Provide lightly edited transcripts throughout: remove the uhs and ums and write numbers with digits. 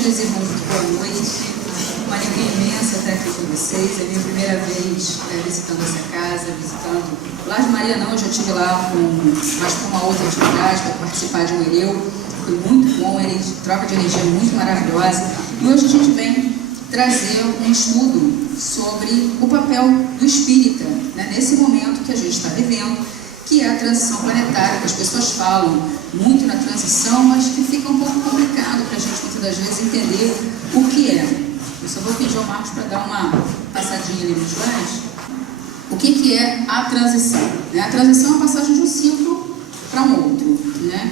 Queridos irmãos, boa noite. Uma alegria imensa estar aqui com vocês. É a minha primeira vez visitando essa casa, visitando lá de Maria não, eu já estive lá mas com uma outra atividade para participar de um Eleu. Foi muito bom, troca de energia muito maravilhosa. E hoje a gente vem trazer um estudo sobre o papel do espírita, né, nesse momento que a gente está vivendo, que é a transição planetária, que as pessoas falam muito na transição, mas que fica um pouco complicado para a gente, muitas das vezes, entender o que é. Eu só vou pedir ao Marcos para dar uma passadinha ali nos slides. O que é a transição? A transição é a passagem de um ciclo para um outro. Né?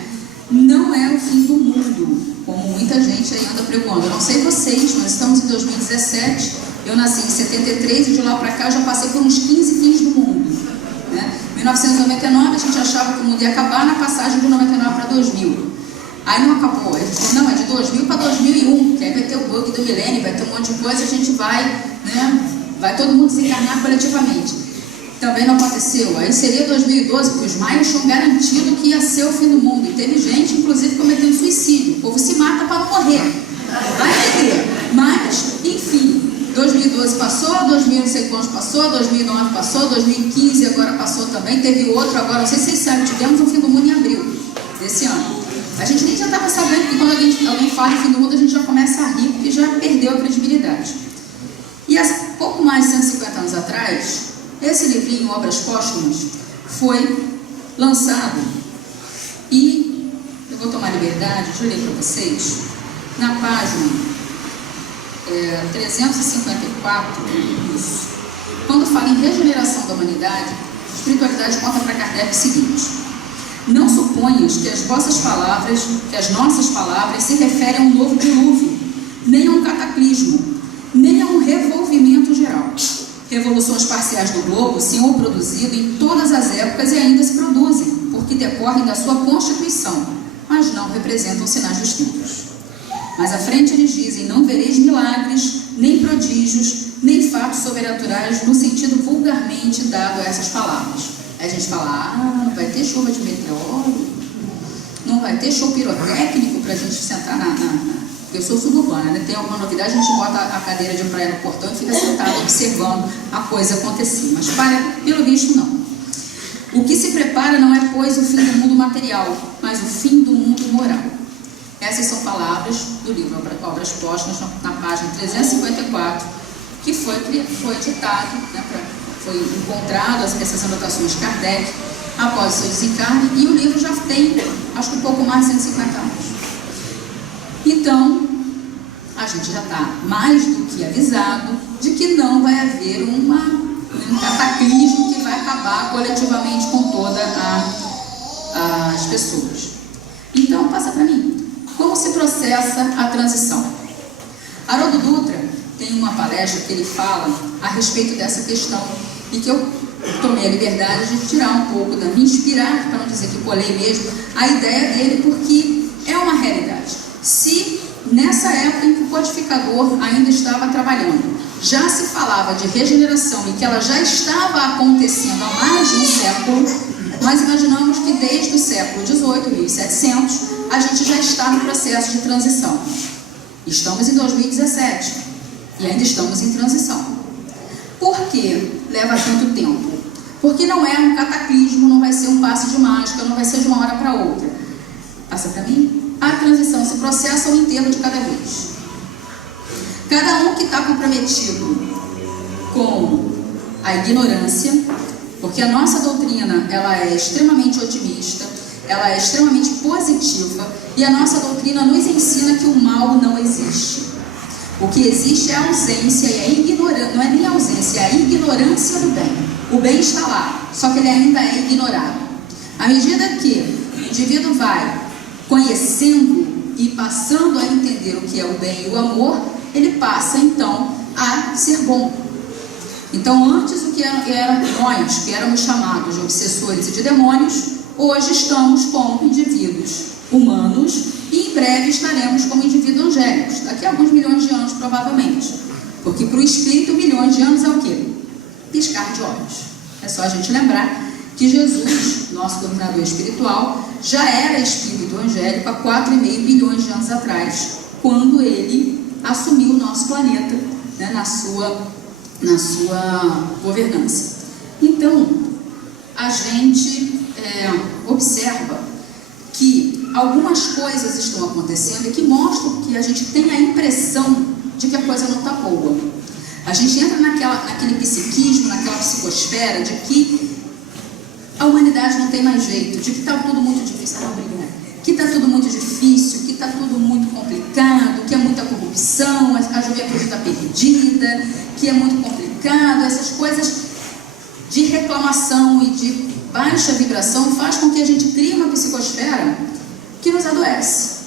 Não é o fim do mundo, como muita gente aí anda pregoando. Eu não sei vocês, mas estamos em 2017, eu nasci em 73 e de lá para cá já passei por uns 15 fins do mundo. Em 1999 a gente achava que o mundo ia acabar na passagem de 99 para 2000. Aí não acabou, ele falou, não, é de 2000 para 2001, que aí vai ter o bug do milênio, vai ter um monte de coisa, a gente vai todo mundo desencarnar coletivamente. Também não aconteceu. Aí seria 2012, porque os maias tinham garantido que ia ser o fim do mundo. E teve gente, inclusive, cometendo suicídio. O povo se mata para não morrer. Vai entender. Mas, enfim, 2012 passou, 2000 não sei quantos passou, 2009 passou, 2015 agora passou também, teve outro agora, não sei se vocês sabem, tivemos um fim do mundo em abril desse ano. A gente nem já estava sabendo que quando alguém fala em fim do mundo, a gente já começa a rir, porque já perdeu a credibilidade. E há pouco mais de 150 anos atrás, esse livrinho, Obras Póstumas, foi lançado e eu vou tomar liberdade de ler para vocês na página 354, isso. Quando fala em regeneração da humanidade, a espiritualidade conta para Kardec o seguinte: não suponhas que as vossas palavras, que as nossas palavras se referem a um novo dilúvio, nem a um cataclismo, nem a um revolvimento geral. Revoluções parciais do globo se hão produzido em todas as épocas e ainda se produzem, porque decorrem da sua constituição, mas não representam sinais distintos. Mas à frente eles dizem, não vereis milagres, nem prodígios, nem fatos sobrenaturais no sentido vulgarmente dado a essas palavras. Aí a gente fala, não vai ter chuva de meteoro, não vai ter show pirotécnico para a gente sentar eu sou suburbana, né? Tem alguma novidade, a gente bota a cadeira de praia no portão e fica sentado observando a coisa acontecer. Mas pelo visto não. O que se prepara não é, pois, o fim do mundo material, mas o fim do mundo moral. Essas são palavras do livro Obras Póstumas, na página 354, que foi ditado, né, foi encontrado essas anotações de Kardec após o seu desencarne, e o livro já tem, acho que um pouco mais de 150 anos. Então, a gente já está mais do que avisado de que não vai haver um cataclismo que vai acabar coletivamente com todas as pessoas. Então, passa para mim. Como se processa a transição? Haroldo Dutra tem uma palestra que ele fala a respeito dessa questão e que eu tomei a liberdade de tirar um pouco me inspirar, para não dizer que colei mesmo, a ideia dele, porque é uma realidade. Se nessa época em que o codificador ainda estava trabalhando, já se falava de regeneração e que ela já estava acontecendo há mais de um século, nós imaginamos que desde o século XVIII, 1700, a gente já está no processo de transição. Estamos em 2017 e ainda estamos em transição. Por que leva tanto tempo? Porque não é um cataclismo, não vai ser um passe de mágica, não vai ser de uma hora para outra. Passa para mim? A transição se processa ao enterro de cada vez. Cada um que está comprometido com a ignorância, porque a nossa doutrina ela é extremamente otimista, ela é extremamente positiva, e a nossa doutrina nos ensina que o mal não existe. O que existe é a ausência e a ignorância, não é nem a ausência, é a ignorância do bem. O bem está lá, só que ele ainda é ignorado. À medida que o indivíduo vai conhecendo e passando a entender o que é o bem e o amor, ele passa então a ser bom. Então antes o que era nós, que éramos chamados de obsessores e de demônios, hoje estamos como indivíduos humanos e em breve estaremos como indivíduos angélicos, daqui a alguns milhões de anos provavelmente, porque para o espírito milhões de anos é o quê? Piscar de olhos. É só a gente lembrar que Jesus, nosso dominador espiritual, já era espírito angélico há 4,5 bilhões de anos atrás, quando ele assumiu o nosso planeta, né, na sua governança. Então, a gente observa que algumas coisas estão acontecendo e que mostram que a gente tem a impressão de que a coisa não está boa. A gente entra naquele psiquismo, naquela psicosfera de que a humanidade não tem mais jeito, de que está tudo muito difícil, que está tudo muito difícil, que está tudo muito complicado, que é muita corrupção, a juventude está perdida, que é muito complicado, essas coisas de reclamação e de baixa vibração faz com que a gente crie uma psicosfera que nos adoece.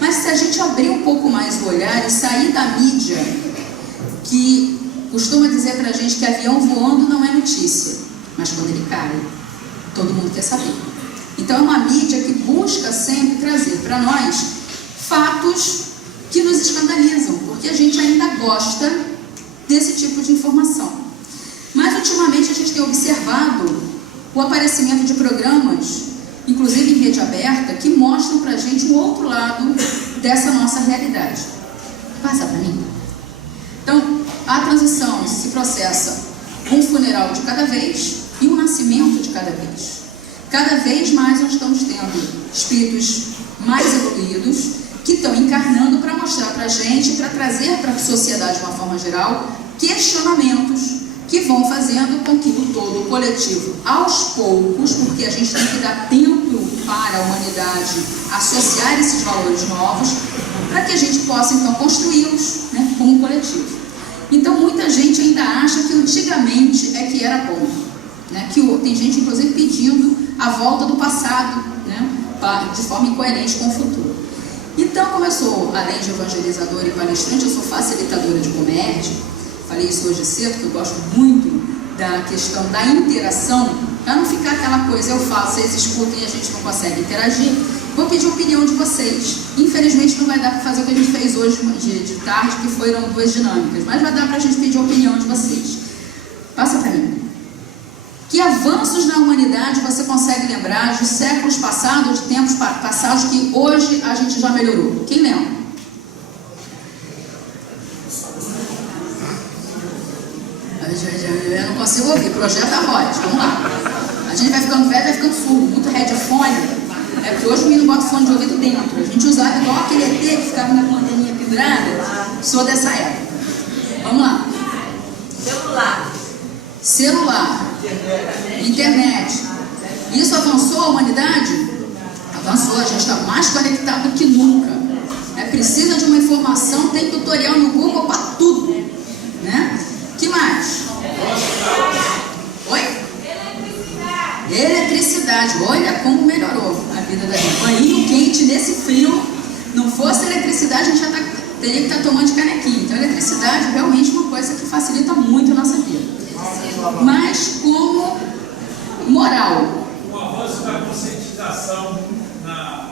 Mas se a gente abrir um pouco mais o olhar e sair da mídia, que costuma dizer pra gente que avião voando não é notícia, mas quando ele cai, todo mundo quer saber. Então é uma mídia que busca sempre trazer para nós fatos que nos escandalizam, porque a gente ainda gosta desse tipo de informação. Mas ultimamente a gente tem observado o aparecimento de programas, inclusive em rede aberta, que mostram pra gente um outro lado dessa nossa realidade. Passa para mim. Então, a transição se processa um funeral de cada vez e um nascimento de cada vez. Cada vez mais nós estamos tendo espíritos mais evoluídos que estão encarnando para mostrar para a gente, para trazer para a sociedade de uma forma geral, questionamentos que vão fazendo com que o todo, o coletivo, aos poucos, porque a gente tem que dar tempo para a humanidade associar esses valores novos, para que a gente possa então construí-los, né, como um coletivo. Então muita gente ainda acha que antigamente é que era bom, né, que tem gente inclusive pedindo a volta do passado, né, de forma incoerente com o futuro. Então, como eu sou, além de evangelizadora e palestrante, eu sou facilitadora de comércio. Falei isso hoje cedo, que eu gosto muito da questão da interação, para não ficar aquela coisa, eu falo, vocês escutam e a gente não consegue interagir. Vou pedir a opinião de vocês. Infelizmente não vai dar para fazer o que a gente fez hoje de tarde, que foram 2 dinâmicas, mas vai dar para a gente pedir a opinião de vocês. Passa para mim. Que avanços na humanidade você consegue lembrar de séculos passados, de tempos passados, que hoje a gente já melhorou? Quem lembra? Eu não consigo ouvir, projeta a voz, vamos lá. A gente vai ficando velho, vai ficando surdo, muito headphone. É porque hoje o menino bota fone de ouvido dentro. A gente usava igual aquele ET que ficava na plantinha pendurada. Sou dessa época. Vamos lá. Celular. Internet. Isso avançou a humanidade? Avançou, a gente está mais conectado que nunca. Precisa de uma informação, tem tutorial no Google para tudo, né? Que mais? Oi? Eletricidade. Olha como melhorou a vida da gente. Banho quente nesse frio. Não fosse eletricidade, a gente já teria que estar tomando de canequinha. Então, a eletricidade é realmente uma coisa que facilita muito a nossa vida. Mas como moral. O avanço da conscientização na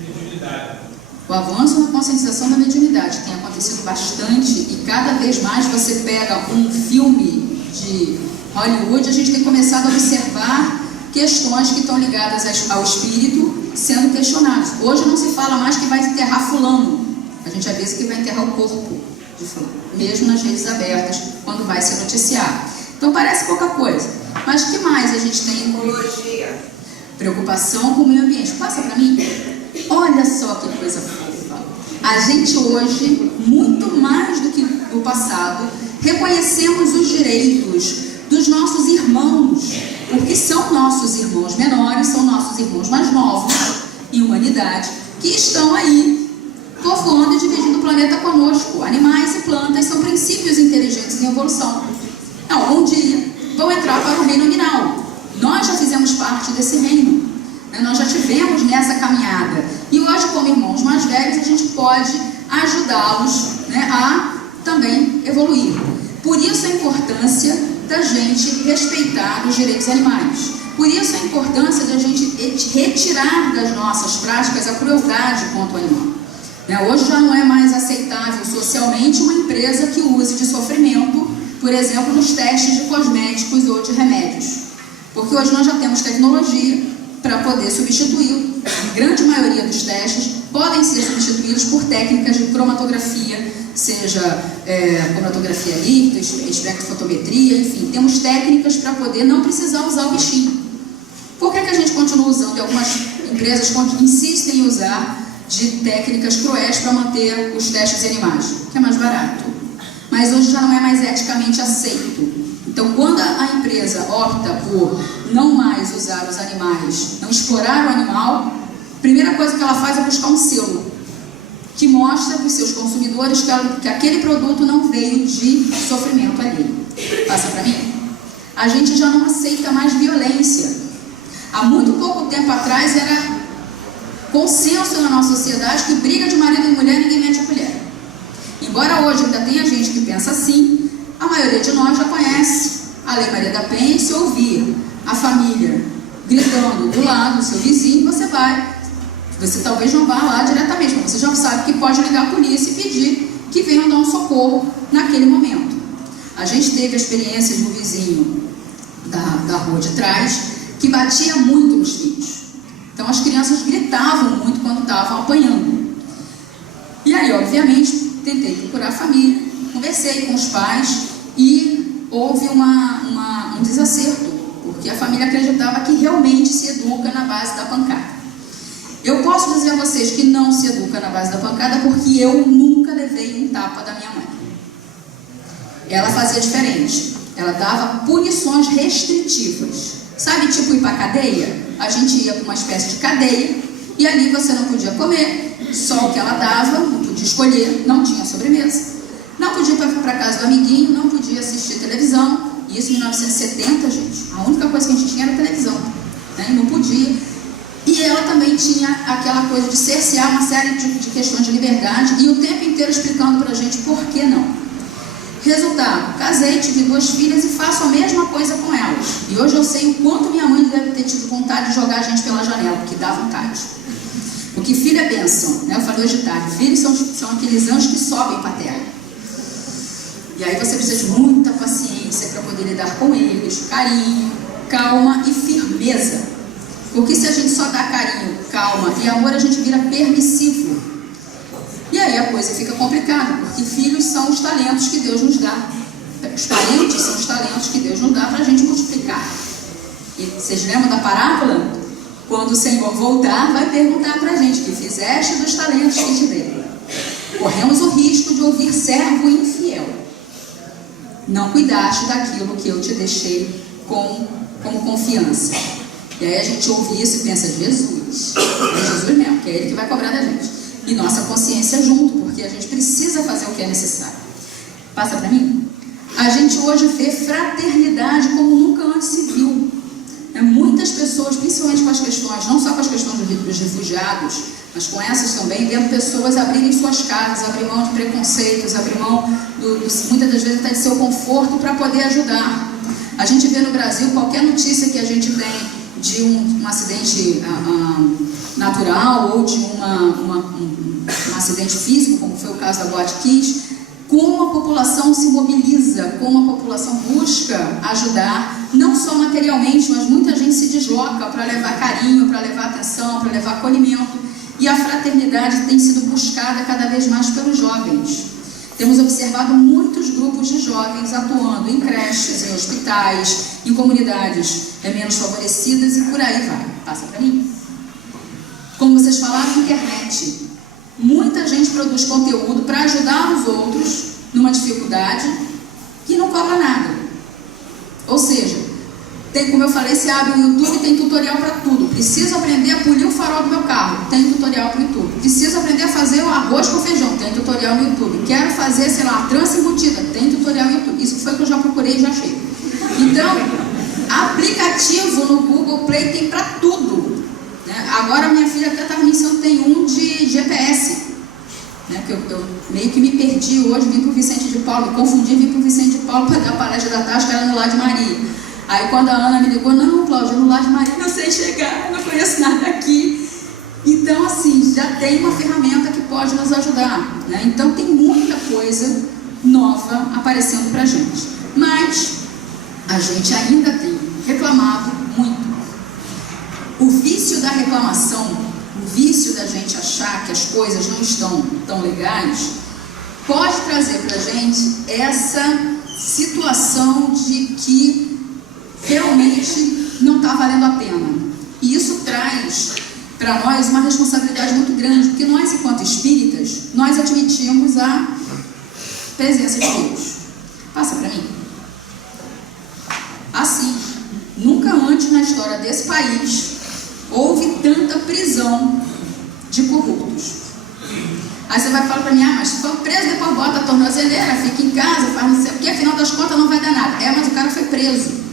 mediunidade. O avanço na conscientização da mediunidade tem acontecido bastante e cada vez mais você pega um filme de Hollywood, a gente tem começado a observar questões que estão ligadas ao espírito sendo questionadas. Hoje não se fala mais que vai enterrar fulano, a gente avisa que vai enterrar o corpo de fulano, mesmo nas redes abertas, quando vai se noticiar. Então parece pouca coisa, mas o que mais a gente tem? Ecologia. Preocupação com o meio ambiente. Passa para mim. Olha só que coisa fofa. A gente hoje, muito mais do que no passado, reconhecemos os direitos dos nossos irmãos, porque são nossos irmãos menores, são nossos irmãos mais novos em humanidade, que estão aí povoando e dividindo o planeta conosco. Animais e plantas são princípios inteligentes em evolução. Então, um dia vão entrar para o reino nominal. Nós já fizemos parte desse reino. Nós já tivemos nessa caminhada. E hoje, como irmãos mais velhos, a gente pode ajudá-los, né, a também evoluir. Por isso a importância da gente respeitar os direitos animais. Por isso a importância da gente retirar das nossas práticas a crueldade contra o animal. Hoje já não é mais aceitável socialmente uma empresa que use de sofrimento, por exemplo, nos testes de cosméticos ou de remédios. Porque hoje nós já temos tecnologia para poder substituir a grande maioria dos testes podem ser substituídos por técnicas de cromatografia, seja cromatografia líquida, espectrofotometria, enfim, temos técnicas para poder não precisar usar o bichinho. Por que a gente continua usando? E algumas empresas insistem em usar de técnicas cruéis para manter os testes em animais, que é mais barato. Mas hoje já não é mais eticamente aceito. Então, quando a empresa opta por não mais usar os animais, não explorar o animal, a primeira coisa que ela faz é buscar um selo que mostra para os seus consumidores que aquele produto não veio de sofrimento alheio. Passa para mim? A gente já não aceita mais violência. Há muito pouco tempo atrás era consenso na nossa sociedade que briga de marido e mulher ninguém mete a colher. Embora hoje ainda tenha gente que pensa assim, a maioria de nós já conhece a Lei Maria da Penha. E se ouvir a família gritando do lado do seu vizinho, você talvez não vá lá diretamente, mas você já sabe que pode ligar a polícia e pedir que venham dar um socorro naquele momento. A gente teve a experiência de um vizinho da rua de trás que batia muito nos filhos. Então as crianças gritavam muito quando estavam apanhando. E aí, obviamente, tentei procurar a família, conversei com os pais e houve um desacerto, porque a família acreditava que realmente se educa na base da pancada. Eu posso dizer a vocês que não se educa na base da pancada porque eu nunca levei um tapa da minha mãe. Ela fazia diferente. Ela dava punições restritivas. Sabe, tipo ir para a cadeia? A gente ia para uma espécie de cadeia e ali você não podia comer, só o que ela dava, não podia escolher, não tinha sobremesa. Não podia ir para casa do amiguinho, não podia assistir televisão. Isso em 1970, gente. A única coisa que a gente tinha era televisão, né? E não podia. E ela também tinha aquela coisa de cercear uma série de questões de liberdade e o tempo inteiro explicando para a gente por que não. Resultado, casei, tive 2 filhas e faço a mesma coisa com elas. E hoje eu sei o quanto minha mãe deve ter tido vontade de jogar a gente pela janela, porque dá vontade. Porque filho é bênção, né? Eu falei hoje de tarde, filhos são aqueles anjos que sobem para a terra. E aí você precisa de muita paciência para poder lidar com eles, carinho, calma e firmeza. Porque se a gente só dá carinho, calma e amor, a gente vira permissivo. E aí a coisa fica complicada, porque filhos são os talentos que Deus nos dá. Os parentes são os talentos que Deus nos dá para a gente multiplicar. E vocês lembram da parábola? Quando o Senhor voltar, vai perguntar para a gente: que fizeste dos talentos que te dei? Corremos o risco de ouvir servo infiel. Não cuidaste daquilo que eu te deixei como confiança. E aí a gente ouve isso e pensa: Jesus, é Jesus mesmo, que é Ele que vai cobrar da gente. E nossa consciência junto, porque a gente precisa fazer o que é necessário. Passa para mim? A gente hoje vê fraternidade como nunca antes se viu. Muitas pessoas, principalmente com as questões, não só com as questões dos refugiados, mas com essas também, vendo pessoas abrirem suas casas, abrir mão de preconceitos, abrir mão, muitas das vezes, até de seu conforto para poder ajudar. A gente vê no Brasil qualquer notícia que a gente tem de um acidente natural ou de um acidente físico, como foi o caso da Boate Kiss, como a população se mobiliza, como a população busca ajudar, não só materialmente, mas muita gente se desloca para levar carinho, para levar atenção, para levar acolhimento, e a fraternidade tem sido buscada cada vez mais pelos jovens. Temos observado muitos grupos de jovens atuando em creches, em hospitais, em comunidades menos favorecidas e por aí vai. Passa para mim. Como vocês falaram, internet. Muita gente produz conteúdo para ajudar os outros numa dificuldade que não cobra nada. Ou seja, como eu falei, se abre o YouTube, tem tutorial para tudo. Preciso aprender a polir o farol do meu carro, tem tutorial para o YouTube. Preciso aprender a fazer o arroz com feijão, tem tutorial no YouTube. Quero fazer, sei lá, a trança embutida, tem tutorial no YouTube. Isso foi o que eu já procurei e já achei. Então, aplicativo no Google Play tem para tudo, né? Agora minha filha até estava me ensinando, tem um de GPS, né? Porque eu meio que me perdi hoje, vim para o Vicente de Paulo, me confundi, vim para o Vicente de Paulo para dar a palestra da tarde, que era no Lar de Maria. Aí quando a Ana me ligou: não, Cláudia, no Lar de Maria não sei chegar, não conheço nada aqui. Então, assim, já tem uma ferramenta que pode nos ajudar, né? Então tem muita coisa nova aparecendo para a gente. Mas a gente ainda tem reclamado muito. O vício da reclamação, o vício da gente achar que as coisas não estão tão legais, pode trazer para a gente essa situação de que realmente não está valendo a pena. E isso traz para nós uma responsabilidade muito grande, porque nós, enquanto espíritas, nós admitimos a presença de Deus. Passa para mim. Assim, nunca antes na história desse país houve tanta prisão de corruptos. Aí você vai falar para mim, mas se for preso, depois bota a tornozeleira, fica em casa, faz não sei o que, afinal das contas não vai dar nada. Mas o cara foi preso.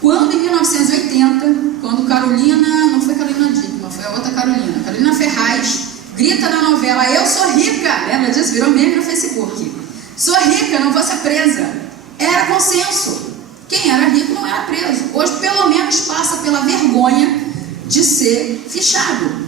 Quando em 1980, quando Carolina, não foi Carolina Dickmann, foi a outra Carolina, Carolina Ferraz, grita na novela, eu sou rica, lembra disso? Virou meme no Facebook. Sou rica, não vou ser presa. Era consenso. Quem era rico não era preso. Hoje, pelo menos, passa pela vergonha de ser fichado.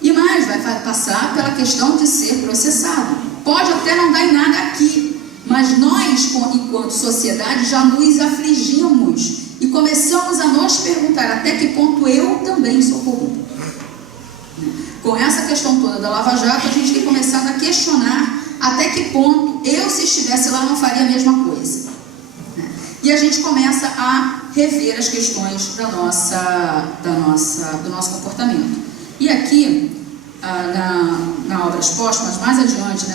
E mais, vai passar pela questão de ser processado. Pode até não dar em nada aqui, mas nós, enquanto sociedade, já nos afligimos e começamos a nos perguntar até que ponto eu também sou corrupto. Com essa questão toda da Lava Jato, a gente tem começado a questionar até que ponto eu, se estivesse lá, não faria a mesma coisa. E a gente começa a rever as questões do nosso comportamento. E aqui, na Obras Póstumas, mais adiante,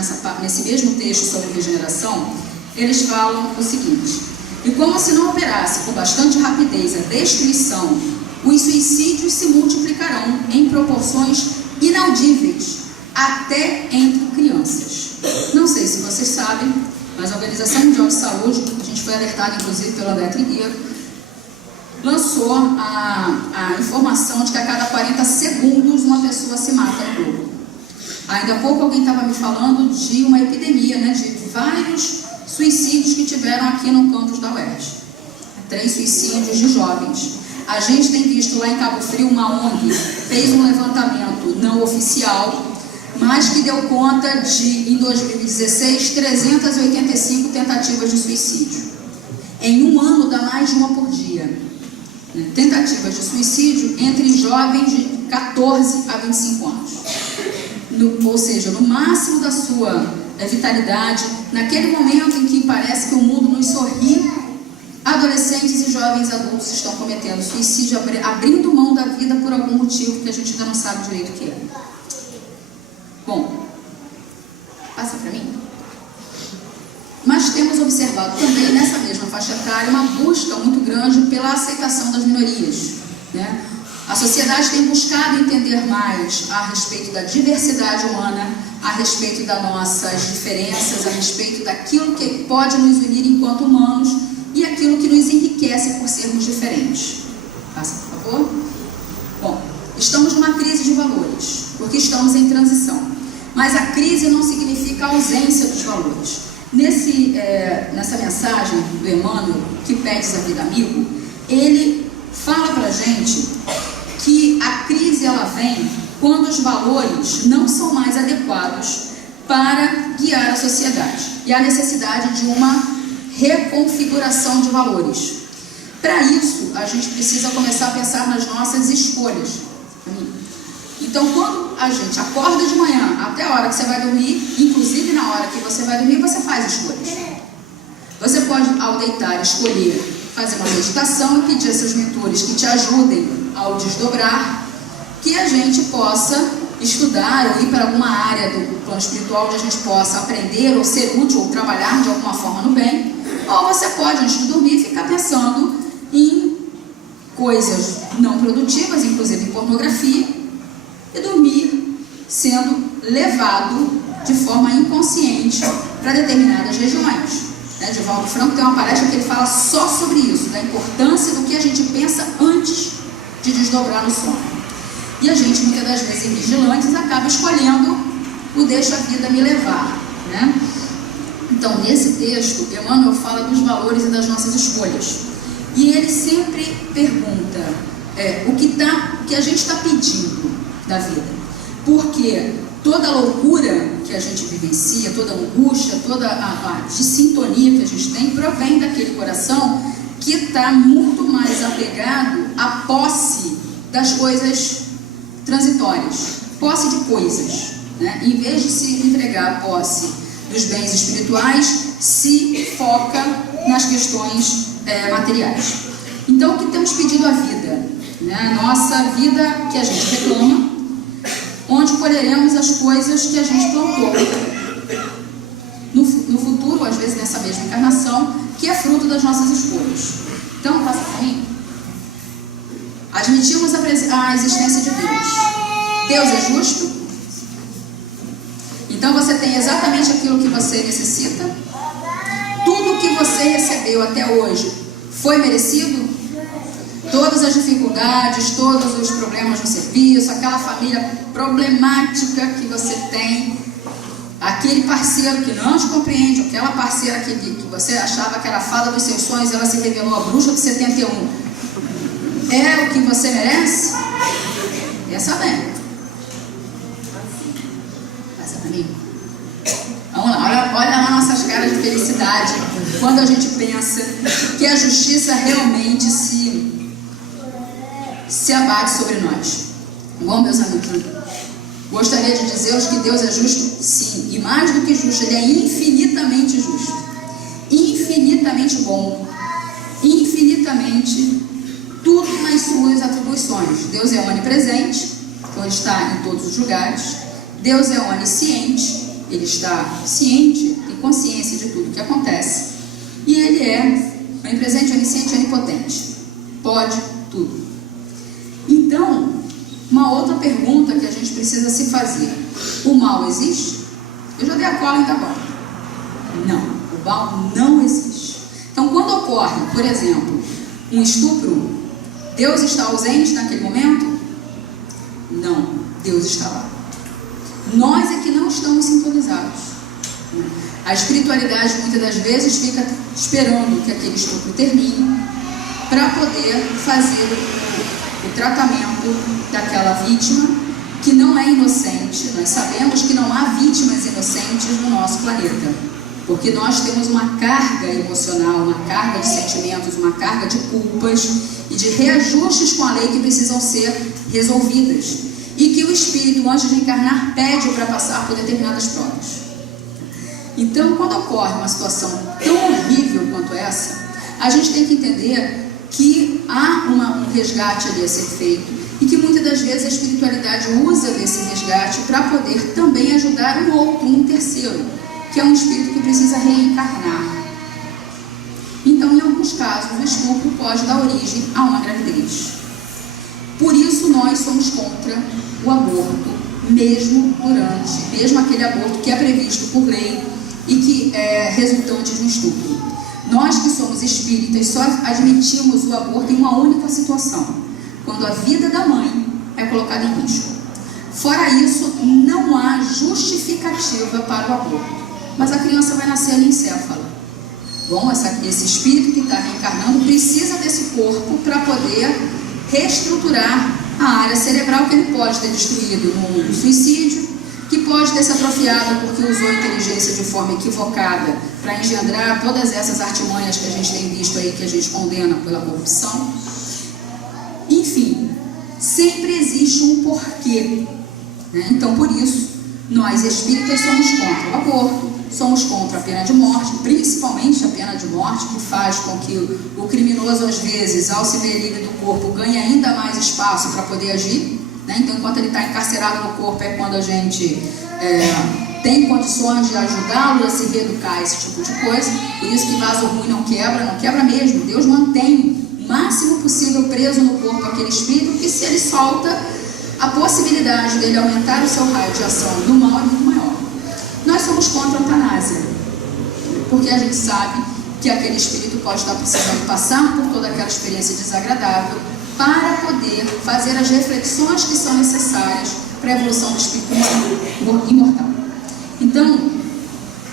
nesse mesmo texto sobre regeneração, eles falam o seguinte: e como se não operasse com bastante rapidez a destruição, os suicídios se multiplicarão em proporções inaudíveis, até entre crianças. Não sei se vocês sabem, mas a Organização Mundial de Saúde, a gente foi alertado inclusive pelo André Trigueiro, lançou a informação de que a cada 40 segundos uma pessoa se mata no globo. Ainda há pouco alguém estava me falando de uma epidemia, de vários suicídios que tiveram aqui no campus da UERJ. 3 suicídios de jovens. A gente tem visto lá em Cabo Frio uma ONG, fez um levantamento não oficial, mas que deu conta de, em 2016, 385 tentativas de suicídio. Em um ano dá mais de uma por dia. Tentativas de suicídio entre jovens de 14 a 25 anos. Ou seja, no máximo da sua vitalidade, naquele momento em que parece que o mundo nos sorri, adolescentes e jovens adultos estão cometendo suicídio, abrindo mão da vida por algum motivo que a gente ainda não sabe direito o que é. Bom, passa para mim. Mas temos observado também nessa mesma faixa etária uma busca muito grande pela aceitação das minorias. A sociedade tem buscado entender mais a respeito da diversidade humana, a respeito das nossas diferenças, a respeito daquilo que pode nos unir enquanto humanos e aquilo que nos enriquece por sermos diferentes. Passa, por favor. Bom, estamos numa crise de valores, porque estamos em transição. Mas a crise não significa a ausência dos valores. Nessa mensagem do Emmanuel, que pedes a vida amigo, ele fala para a gente que a crise ela vem quando os valores não são mais adequados para guiar a sociedade. E há necessidade de uma reconfiguração de valores. Para isso, a gente precisa começar a pensar nas nossas escolhas. Então, quando a gente acorda de manhã até a hora que você vai dormir, inclusive na hora que você vai dormir, você faz escolhas. Você pode, ao deitar, escolher fazer uma meditação e pedir a seus mentores que te ajudem ao desdobrar, que a gente possa estudar ou ir para alguma área do plano espiritual onde a gente possa aprender ou ser útil ou trabalhar de alguma forma no bem. Ou você pode, antes de dormir, ficar pensando em coisas não produtivas, inclusive em pornografia, e dormir sendo levado de forma inconsciente para determinadas regiões. Divaldo Franco tem uma palestra que ele fala só sobre isso, da importância do que a gente pensa antes de desdobrar no sono. E a gente, muitas das vezes, vigilantes, acaba escolhendo o deixa a vida me levar. Então, nesse texto, Emmanuel fala dos valores e das nossas escolhas. E ele sempre pergunta o que a gente está pedindo da vida. Porque toda a loucura que a gente vivencia, toda a angústia, toda a dissintonia que a gente tem, provém daquele coração que está muito mais apegado à posse das coisas transitórias, posse de coisas, né? Em vez de se entregar a posse dos bens espirituais, se foca nas questões materiais. Então, o que temos pedido à vida? Né? Nossa vida que a gente reclama, onde colheremos as coisas que a gente plantou. No futuro, às vezes nessa mesma encarnação, que é fruto das nossas escolhas. Então, passa para mim. Admitimos a existência de Deus. Deus é justo? Então você tem exatamente aquilo que você necessita? Tudo que você recebeu até hoje foi merecido? Todas as dificuldades, todos os problemas no serviço, aquela família problemática que você tem, aquele parceiro que não te compreende, aquela parceira que você achava que era a fada dos seus sonhos, ela se revelou a bruxa de 71. É o que você merece? Pensa bem. Passa pra mim. Vamos lá, olha lá nossas caras de felicidade quando a gente pensa que a justiça realmente se abate sobre nós. Bom, meus amigos, gostaria de dizer-vos que Deus é justo, sim, e mais do que justo, Ele é infinitamente justo, infinitamente bom, infinitamente tudo nas suas atribuições. Deus é onipresente, então Ele está em todos os lugares. Deus é onisciente, Ele está ciente e consciência de tudo que acontece. E Ele é onipresente, onisciente e onipotente, pode tudo. Então, uma outra pergunta que a gente precisa se fazer: o mal existe? Eu já dei a cola, ainda bom. Não, o mal não existe. Então, quando ocorre, por exemplo, um estupro, Deus está ausente naquele momento? Não, Deus está lá. Nós é que não estamos sintonizados. A espiritualidade muitas das vezes fica esperando que aquele estupro termine para poder fazer o tratamento daquela vítima que não é inocente. Nós sabemos que não há vítimas inocentes no nosso planeta, porque nós temos uma carga emocional, uma carga de sentimentos, uma carga de culpas e de reajustes com a lei que precisam ser resolvidas, e que o espírito, antes de encarnar, pede para passar por determinadas provas. Então, quando ocorre uma situação tão horrível quanto essa, a gente tem que entender que há um resgate ali a ser feito, e que muitas das vezes a espiritualidade usa desse resgate para poder também ajudar um outro, um terceiro, que é um espírito que precisa reencarnar. Então, em alguns casos, o estupro pode dar origem a uma gravidez. Por isso, nós somos contra o aborto, mesmo aquele aborto que é previsto por lei e que é resultante de um estupro. Nós que somos espíritas só admitimos o aborto em uma única situação: quando a vida da mãe é colocada em risco. Fora isso, não há justificativa para o aborto. Mas a criança vai nascer anencéfala. Bom, esse espírito que está reencarnando precisa desse corpo para poder reestruturar a área cerebral que ele pode ter destruído no suicídio, que pode ter se atrofiado porque usou a inteligência de forma equivocada para engendrar todas essas artimanhas que a gente tem visto aí, que a gente condena pela corrupção. Enfim, sempre existe um porquê, né? Então, por isso, nós espíritas somos contra o aborto, somos contra a pena de morte, principalmente a pena de morte, que faz com que o criminoso, às vezes, ao se ver livre do corpo, ganhe ainda mais espaço para poder agir, né? Então, enquanto ele está encarcerado no corpo, é quando a gente tem condições de ajudá-lo a se reeducar, esse tipo de coisa. Por isso que vaso ruim não quebra mesmo. Deus mantém o máximo possível preso no corpo aquele espírito, que se ele solta, a possibilidade dele aumentar o seu raio de ação do mal é muito maior. Nós somos contra a eutanásia, porque a gente sabe que aquele espírito pode estar precisando passar por toda aquela experiência desagradável para poder fazer as reflexões que são necessárias para a evolução do espírito imortal. Então,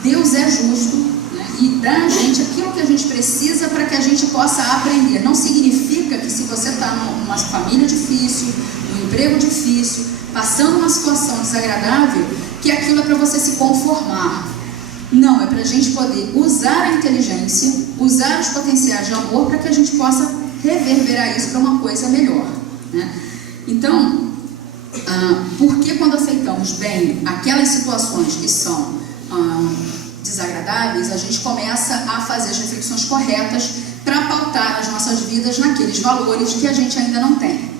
Deus é justo, né, e dá a gente aquilo que a gente precisa para que a gente possa aprender. Não significa que se você está numa família difícil, num emprego difícil, passando uma situação desagradável, que aquilo é para você se conformar. Não, é para a gente poder usar a inteligência, usar os potenciais de amor para que a gente possa reverberar isso para uma coisa melhor, né? Então, Porque quando aceitamos bem aquelas situações que são desagradáveis, a gente começa a fazer as reflexões corretas para pautar as nossas vidas naqueles valores que a gente ainda não tem.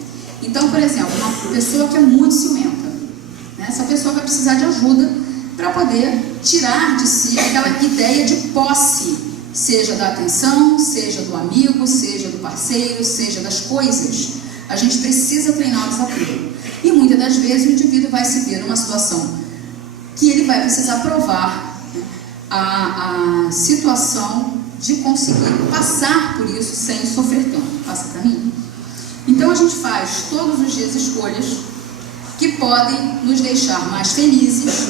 Então, por exemplo, uma pessoa que é muito ciumenta, né? Essa pessoa vai precisar de ajuda para poder tirar de si aquela ideia de posse, seja da atenção, seja do amigo, seja do parceiro, seja das coisas. A gente precisa treinar o desapego. E muitas das vezes o indivíduo vai se ver numa situação que ele vai precisar provar, né, a situação de conseguir passar por isso sem sofrer tanto. Passa para mim? Então a gente faz todos os dias escolhas que podem nos deixar mais felizes,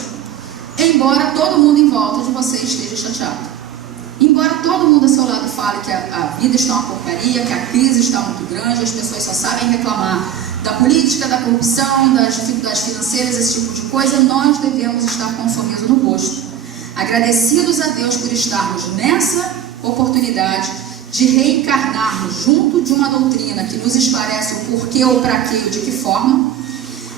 embora todo mundo em volta de você esteja chateado. Embora todo mundo ao seu lado fale que a vida está uma porcaria, que a crise está muito grande, as pessoas só sabem reclamar da política, da corrupção, das dificuldades financeiras, esse tipo de coisa, nós devemos estar com um sorriso no rosto, agradecidos a Deus por estarmos nessa oportunidade de reencarnarmos junto de uma doutrina que nos esclarece o porquê ou para quê ou de que forma,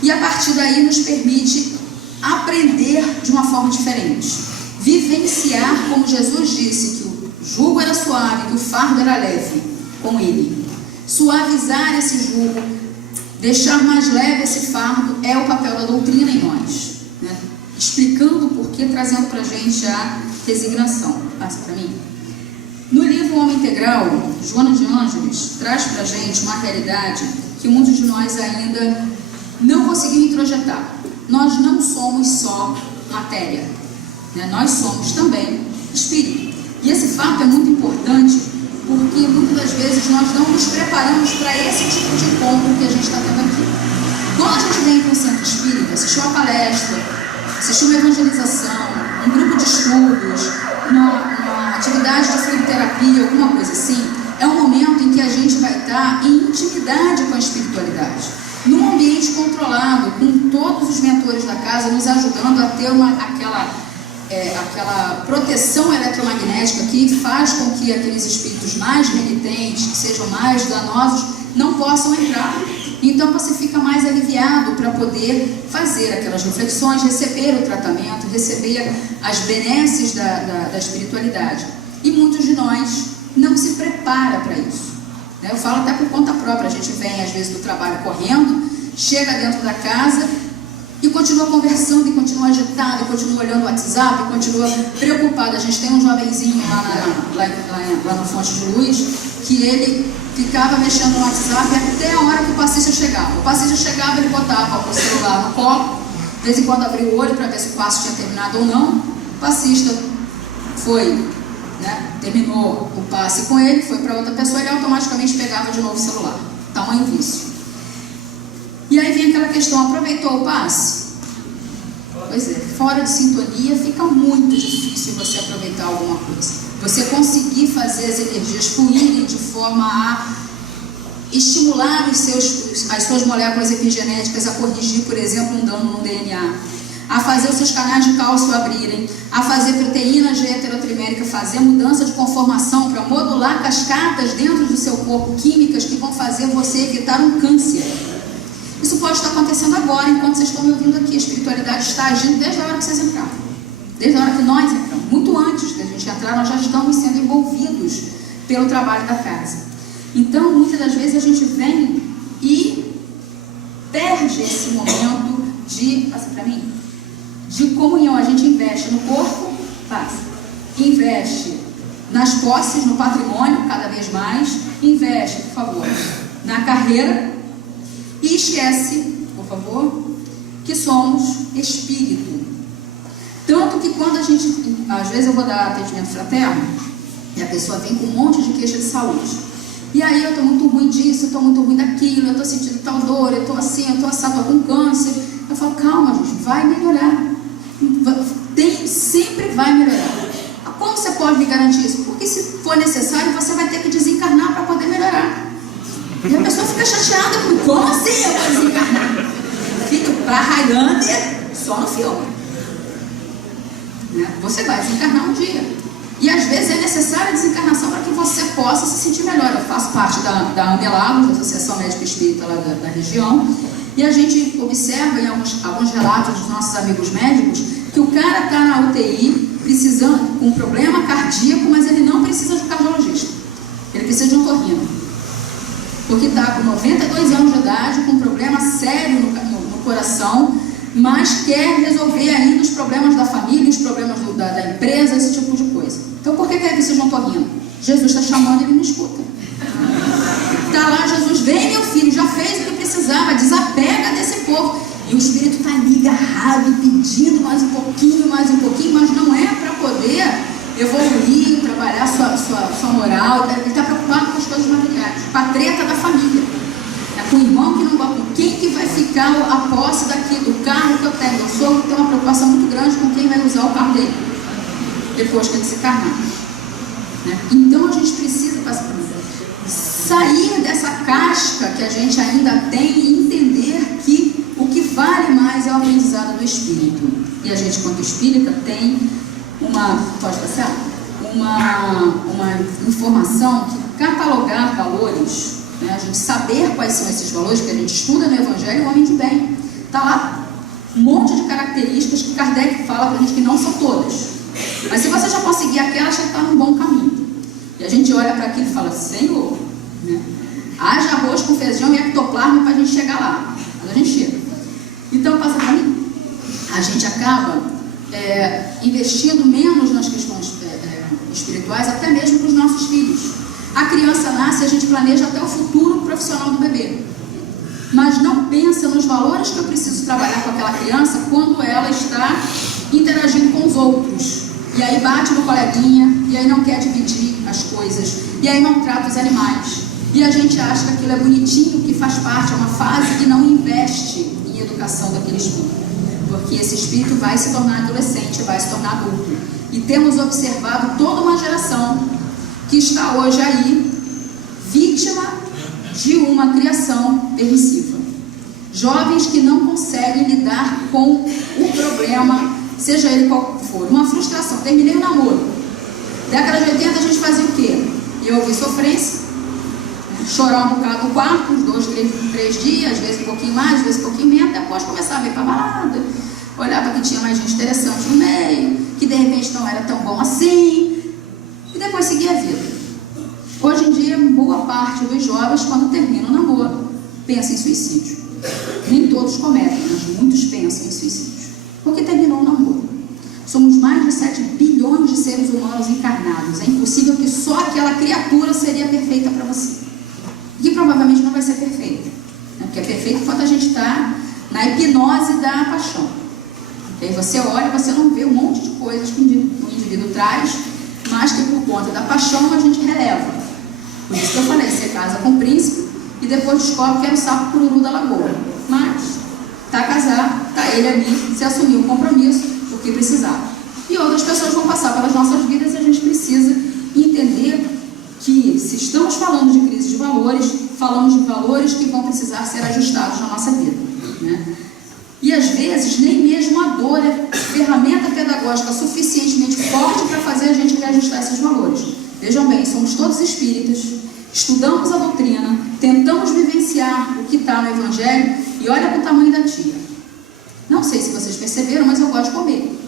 e a partir daí nos permite aprender de uma forma diferente, vivenciar, como Jesus disse, que o jugo era suave, que o fardo era leve com ele. Suavizar esse jugo, deixar mais leve esse fardo, é o papel da doutrina em nós, né? Explicando o porquê, trazendo para a gente a resignação. Passa para mim. No livro Homem Integral, Joana de Ângeles traz para a gente uma realidade que muitos de nós ainda não conseguiu introjetar. Nós não somos só matéria, né? Nós somos também espírito. E esse fato é muito importante porque muitas das vezes nós não nos preparamos para esse tipo de encontro que a gente está tendo aqui. Quando a gente vem para um centro espírita, assistir uma palestra, assistir uma evangelização, um grupo de estudos, uma atividade de fluidoterapia, alguma coisa assim, é um momento em que a gente vai estar em intimidade com a espiritualidade, num ambiente controlado, com todos os mentores da casa nos ajudando a ter aquela proteção eletromagnética que faz com que aqueles espíritos mais renitentes, que sejam mais danosos, não possam entrar. Então você fica mais aliviado para poder fazer aquelas reflexões, receber o tratamento, receber as benesses da espiritualidade. E muitos de nós não se prepara para isso, né? Eu falo até por conta própria. A gente vem às vezes do trabalho correndo, chega dentro da casa e continua conversando, e continua agitado, e continua olhando o WhatsApp, e continua preocupado. A gente tem um jovenzinho lá no Fonte de Luz, que ele ficava mexendo no WhatsApp até a hora que o passista chegava. O passista chegava, ele botava o celular no colo, de vez em quando abria o olho para ver se o passo tinha terminado ou não. O passista foi, né, terminou o passe com ele, foi para outra pessoa, ele automaticamente pegava de novo o celular. Tamanho vício. E aí vem aquela questão: aproveitou o passe? Pois é, fora de sintonia fica muito difícil você aproveitar alguma coisa. Você conseguir fazer as energias fluírem de forma a estimular as suas moléculas epigenéticas a corrigir, por exemplo, um dano no DNA, a fazer os seus canais de cálcio abrirem, a fazer proteína G heterotrimérica, fazer mudança de conformação para modular cascatas dentro do seu corpo, químicas que vão fazer você evitar um câncer. Isso pode estar acontecendo agora, enquanto vocês estão me ouvindo aqui. A espiritualidade está agindo desde a hora que vocês entraram, desde a hora que nós entramos. Muito antes da gente entrar, nós já estamos sendo envolvidos pelo trabalho da casa. Então, muitas das vezes a gente vem e perde esse momento de, passa para mim, de comunhão. A gente investe no corpo, investe nas posses, no patrimônio, cada vez mais, investe, por favor, na carreira, e esquece, por favor, que somos espírito. Tanto que quando a gente, às vezes eu vou dar atendimento fraterno, e a pessoa vem com um monte de queixa de saúde. E aí eu estou muito ruim disso, eu estou muito ruim daquilo, eu estou sentindo tal dor, eu estou assim, eu estou assado, estou com câncer. Eu falo: calma, gente, vai melhorar. Sempre vai melhorar. Como você pode me garantir isso? Porque se for necessário, você vai ter que desencarnar para poder melhorar. E a pessoa fica chateada com: como assim eu vou desencarnar? Filho, para Highlander, só no filme, né? Você vai desencarnar um dia. E às vezes é necessária a desencarnação para que você possa se sentir melhor. Eu faço parte da Ambelagos, da Associação Médica Espírita lá da região, E a gente observa em alguns relatos dos nossos amigos médicos que o cara está na UTI precisando, com um problema cardíaco, mas ele não precisa de um cardiologista. Ele precisa de um otorrino. Porque está com 92 anos de idade, com um problema sério no coração, mas quer resolver ainda os problemas da família, os problemas da empresa, esse tipo de coisa. Então por que ele precisa de um otorrino? Jesus está chamando e ele não escuta. Está lá, Jesus, vem meu filho, já fez o que precisava, desapega desse povo. E o espírito está ali agarrado, pedindo mais um pouquinho, mas não é para poder evoluir, trabalhar sua moral. Ele está preocupado com as coisas materiais, com a treta da família, com o irmão que não gosta, com quem que vai ficar a posse do carro que eu tenho. Eu sou tem uma preocupação muito grande com quem vai usar o carro dele depois que ele se encarnar. Então a gente precisa sair dessa casca que a gente ainda tem e entender que o que vale mais é o aprendizado do espírito. E a gente, quanto espírita, tem uma informação que catalogar valores, a gente saber quais são esses valores que a gente estuda no Evangelho, o homem de bem. Está lá um monte de características que Kardec fala para a gente que não são todas. Mas se você já conseguir aquelas, já está num bom caminho. E a gente olha para aquilo e fala, Senhor, haja arroz com feijão e ectoplasma para a gente chegar lá. Mas a gente chega. Então, passa para mim. A gente acaba investindo menos nas questões espirituais, até mesmo para os nossos filhos. A criança nasce, a gente planeja até o futuro profissional do bebê. Mas não pensa nos valores que eu preciso trabalhar com aquela criança quando ela está interagindo com os outros. E aí bate no coleguinha, e aí não quer dividir as coisas, e aí maltrata os animais. E a gente acha que aquilo é bonitinho, que faz parte, é uma fase que não investe em educação daquele espírito. Porque esse espírito vai se tornar adolescente, vai se tornar adulto. E temos observado toda uma geração que está hoje aí vítima de uma criação permissiva. Jovens que não conseguem lidar com o problema, seja ele qual for. Uma frustração. Terminei o namoro. Década de 80 a gente fazia o quê? Eu ouvi sofrência, chorar um bocado no quarto, uns 2, 3 dias, às vezes um pouquinho mais, às vezes um pouquinho menos, depois começava a ir para a balada, olhava que tinha mais gente interessante no meio, que de repente não era tão bom assim, e depois seguia a vida. Hoje em dia, boa parte dos jovens, quando termina o namoro, pensa em suicídio. Nem todos cometem, mas muitos pensam em suicídio, porque terminou o namoro. Somos mais de 7 bilhões de seres humanos encarnados. É impossível que só aquela criatura seria perfeita para você. E provavelmente não vai ser perfeita. Porque é perfeito quando a gente está na hipnose da paixão. Aí você olha e você não vê um monte de coisas que o indivíduo traz, mas que por conta da paixão a gente releva. Por isso que eu falei, você casa com o príncipe e depois descobre que é o sapo cururu da lagoa. Mas está casado, está ele ali, se assumiu o compromisso, o que precisava. E outras pessoas vão passar pelas nossas vidas e a gente precisa entender que, se estamos falando de crise de valores, falamos de valores que vão precisar ser ajustados na nossa vida. E às vezes nem mesmo a dor é ferramenta pedagógica suficientemente forte para fazer a gente reajustar esses valores. Vejam bem, somos todos espíritas, estudamos a doutrina, tentamos vivenciar o que está no Evangelho e olha para o tamanho da tia. Não sei se vocês perceberam, mas eu gosto de comer.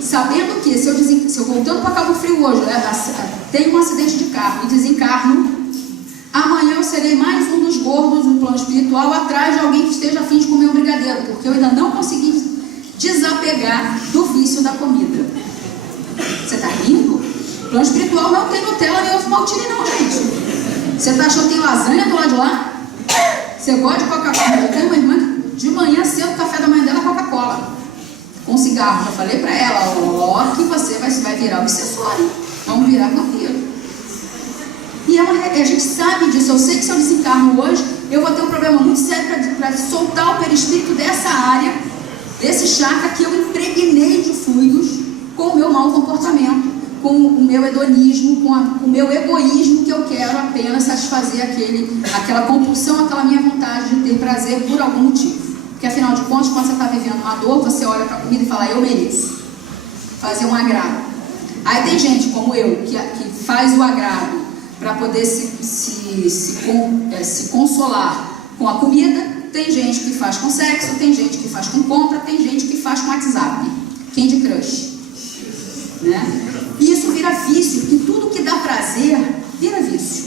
Sabendo que se eu voltando para Cabo Frio hoje, tenho um acidente de carro e desencarno, amanhã eu serei mais um dos gordos no plano espiritual atrás de alguém que esteja a fim de comer um brigadeiro, porque eu ainda não consegui desapegar do vício da comida. Você está rindo? O plano espiritual não tem Nutella nem ovo maltine não, gente. Você está achando que tem lasanha do lado de lá? Você gosta de Coca-Cola? Eu tenho uma irmã que de manhã cedo, o café da manhã dela é Coca-Cola. Com cigarro. Já falei para ela, que você vai virar obsessório. Vamos virar vampiro. E a gente sabe disso. Eu sei que se eu desencarno hoje, eu vou ter um problema muito sério para soltar o perispírito dessa área, desse chakra que eu impregnei de fluidos com o meu mau comportamento, com o meu hedonismo, com o meu egoísmo, que eu quero apenas satisfazer aquela compulsão, aquela minha vontade de ter prazer por algum motivo. Porque afinal de contas, quando você está vivendo uma dor, você olha para a comida e fala, eu mereço fazer um agrado. Aí tem gente como eu, que faz o agrado para poder se consolar com a comida, tem gente que faz com sexo, tem gente que faz com compra, tem gente que faz com WhatsApp, Candy Crush, né? E isso vira vício, porque tudo que dá prazer vira vício.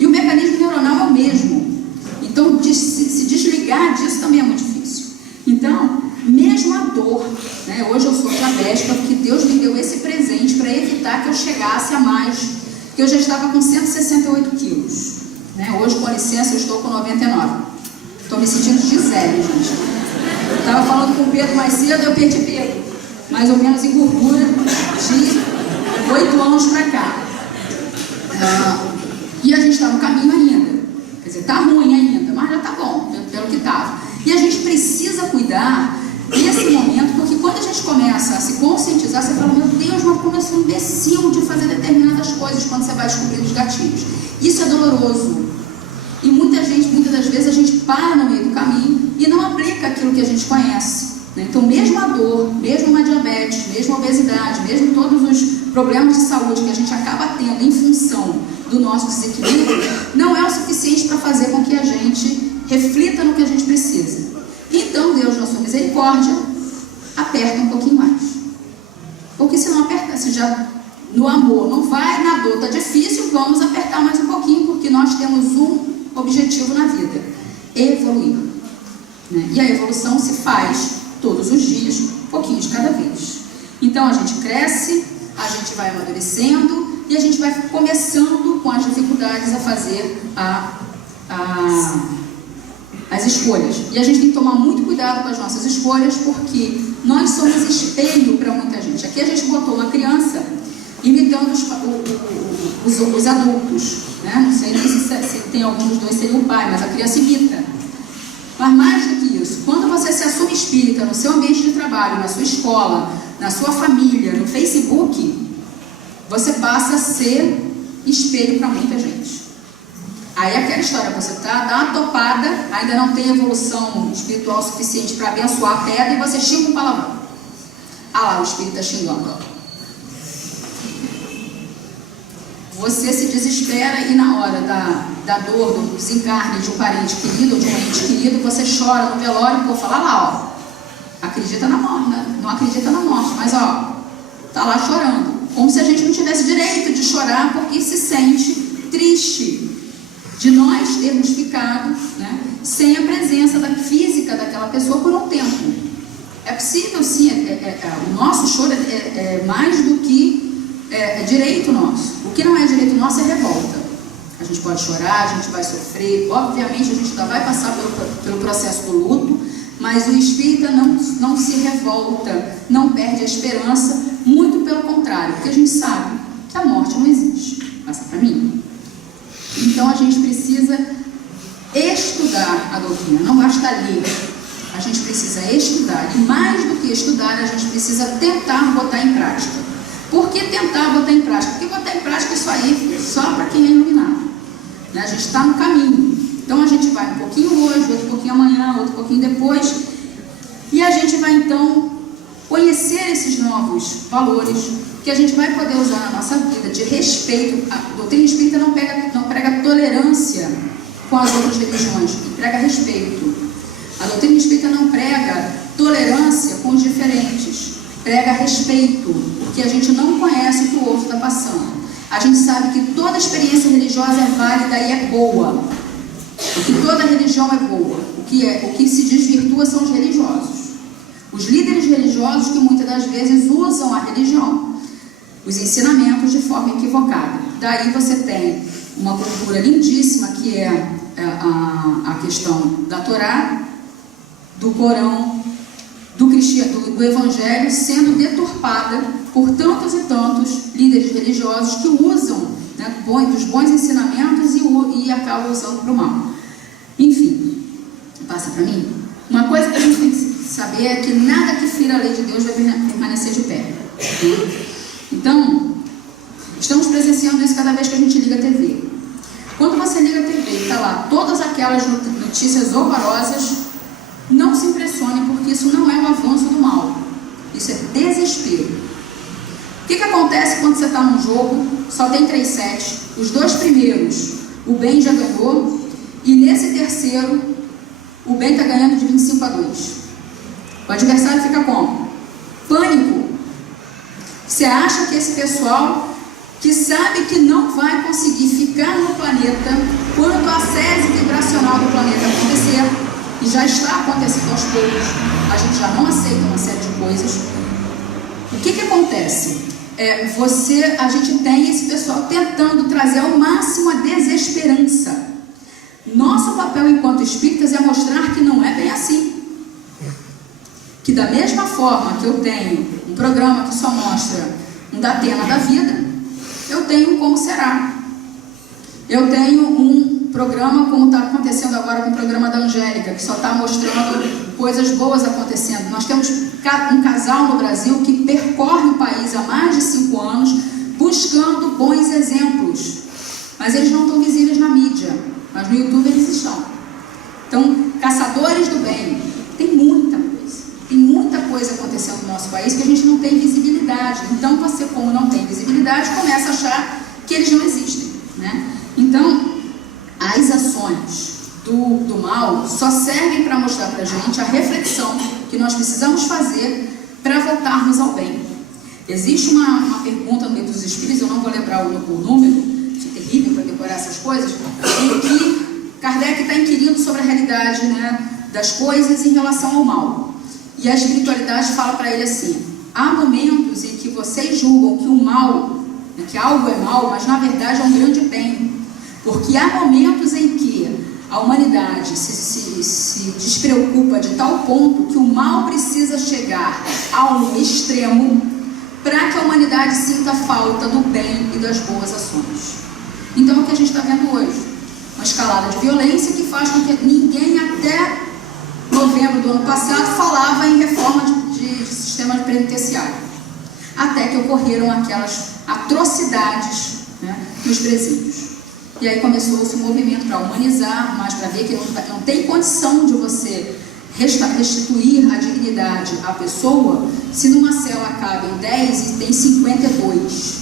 E o mecanismo neuronal é o mesmo. Então, se desligar disso também é muito difícil. Então, mesmo a dor, né? Hoje eu sou diabética porque Deus me deu esse presente para evitar que eu chegasse a mais, porque eu já estava com 168 quilos. Né? Hoje, com licença, eu estou com 99. Estou me sentindo Gisele, gente. Eu estava falando com o Pedro mais cedo, eu perdi Pedro, mais ou menos em gordura, de 8 anos para cá. E a gente está no caminho ainda. Quer dizer, está ruim ainda, mas já está bom, pelo que estava. E a gente precisa cuidar desse momento, porque quando a gente começa a se conscientizar, você fala, meu Deus, mas como eu sou imbecil de fazer determinadas coisas quando você vai descobrindo os gatilhos. Isso é doloroso. E muitas das vezes a gente para no meio do caminho e não aplica aquilo que a gente conhece. Né? Então, mesmo a dor, mesmo uma diabetes, mesmo a obesidade, mesmo todos os problemas de saúde que a gente acaba tendo em função do nosso desequilíbrio, não é o suficiente para fazer com que a gente reflita no que a gente precisa. Então, Deus, na sua misericórdia, aperta um pouquinho mais. Porque se não apertar, se já no amor não vai, na dor está difícil, vamos apertar mais um pouquinho, porque nós temos um objetivo na vida: evoluir. Né? E a evolução se faz todos os dias, um pouquinho de cada vez. Então, a gente cresce, a gente vai amadurecendo e a gente vai começando com as dificuldades a fazer as escolhas. E a gente tem que tomar muito cuidado com as nossas escolhas, porque nós somos espelho para muita gente. Aqui a gente botou uma criança imitando os adultos, né? Não sei se tem algum dos dois seria o pai, mas a criança imita. Mas mais do que isso, quando você se assume espírita no seu ambiente de trabalho, na sua escola, na sua família, no Facebook, você passa a ser espelho para muita gente. Aí aquela história, você dá uma topada, ainda não tem evolução espiritual suficiente para abençoar a pedra e você xinga um palavrão. Ah lá, o espírito está xingando. Você se desespera e na hora da dor, do desencarne de um parente querido ou de um ente querido, você chora no velório e o povo fala lá, ó, acredita na morte, né? Não acredita na morte, mas ó, tá lá chorando. Como se a gente não tivesse direito de chorar porque se sente triste de nós termos ficado, né, sem a presença física daquela pessoa por um tempo. É possível sim, o nosso choro é mais do que direito nosso. O que não é direito nosso é revolta. A gente pode chorar, a gente vai sofrer, obviamente a gente ainda vai passar pelo processo do luto, mas o espírita não se revolta, não perde a esperança, muito pelo contrário, porque a gente sabe que a morte não existe. Passa para mim. Então a gente precisa estudar a doutrina, não basta ler, a gente precisa estudar, e mais do que estudar, a gente precisa tentar botar em prática. Por que tentar botar em prática? Porque botar em prática isso aí só para quem é iluminado, né? A gente está no caminho, então a gente vai um pouquinho hoje, outro pouquinho amanhã, outro pouquinho depois, e a gente vai então conhecer esses novos valores que a gente vai poder usar na nossa vida, de respeito. A doutrina espírita não prega tolerância com as outras religiões, prega respeito. A doutrina espírita não prega tolerância com os diferentes, prega respeito, porque a gente não conhece o que o outro está passando. A gente sabe que toda experiência religiosa é válida e é boa, porque toda religião é boa. O que se desvirtua são os religiosos. Os líderes religiosos que muitas das vezes usam a religião, os ensinamentos de forma equivocada. Daí você tem uma cultura lindíssima que é a questão da Torá, do Corão, do Evangelho sendo deturpada por tantos e tantos líderes religiosos que usam, né, dos bons ensinamentos e acabam usando para o mal. Enfim, passa para mim. Uma coisa que a gente tem que saber é que nada que fira a lei de Deus vai permanecer de pé. Então, estamos presenciando isso cada vez que a gente liga a TV. Quando você liga a TV e está lá todas aquelas notícias horrorosas, não se impressione, porque isso não é um avanço do mal. Isso é desespero. O que acontece quando você está num jogo, só tem 3 sets, os 2 primeiros, o bem já ganhou, e nesse terceiro, o bem está ganhando de 25-2. O adversário fica como? Pânico. Você acha que esse pessoal que sabe que não vai conseguir ficar no planeta quando a sese vibracional do planeta acontecer, e já está acontecendo aos poucos, a gente já não aceita uma série de coisas. O que acontece? A gente tem esse pessoal tentando trazer ao máximo a desesperança. Nosso papel enquanto espíritas é mostrar que não é bem assim. Que da mesma forma que eu tenho um programa que só mostra um Datena da vida, eu tenho um Como Será. Eu tenho um programa como está acontecendo agora com o programa da Angélica, que só está mostrando coisas boas acontecendo. Nós temos um casal no Brasil que percorre o país há mais de 5 anos buscando bons exemplos. Mas eles não estão visíveis na mídia, mas no YouTube eles estão. Então, caçadores do bem, tem muita coisa acontecendo no nosso país que a gente não tem visibilidade. Então você, como não tem visibilidade, começa a achar que eles não existem, né? Então, as ações do mal só servem para mostrar para a gente a reflexão que nós precisamos fazer para voltarmos ao bem. Existe uma pergunta no livro dos Espíritos, eu não vou lembrar o número, é terrível para decorar essas coisas, em que Kardec está inquirindo sobre a realidade, né, das coisas em relação ao mal. E a espiritualidade fala para ele assim: há momentos em que vocês julgam que o mal, né, que algo é mal, mas na verdade é um grande bem. Porque há momentos em que a humanidade se despreocupa de tal ponto que o mal precisa chegar a um extremo para que a humanidade sinta falta do bem e das boas ações. Então é o que a gente está vendo hoje. Uma escalada de violência que faz com que ninguém até novembro do ano passado falava em reforma de sistema penitenciário. Até que ocorreram aquelas atrocidades, né, nos presídios. E aí começou-se um movimento para humanizar, mas para ver que não tem condição de você restituir a dignidade à pessoa se numa cela cabem 10 e tem 52.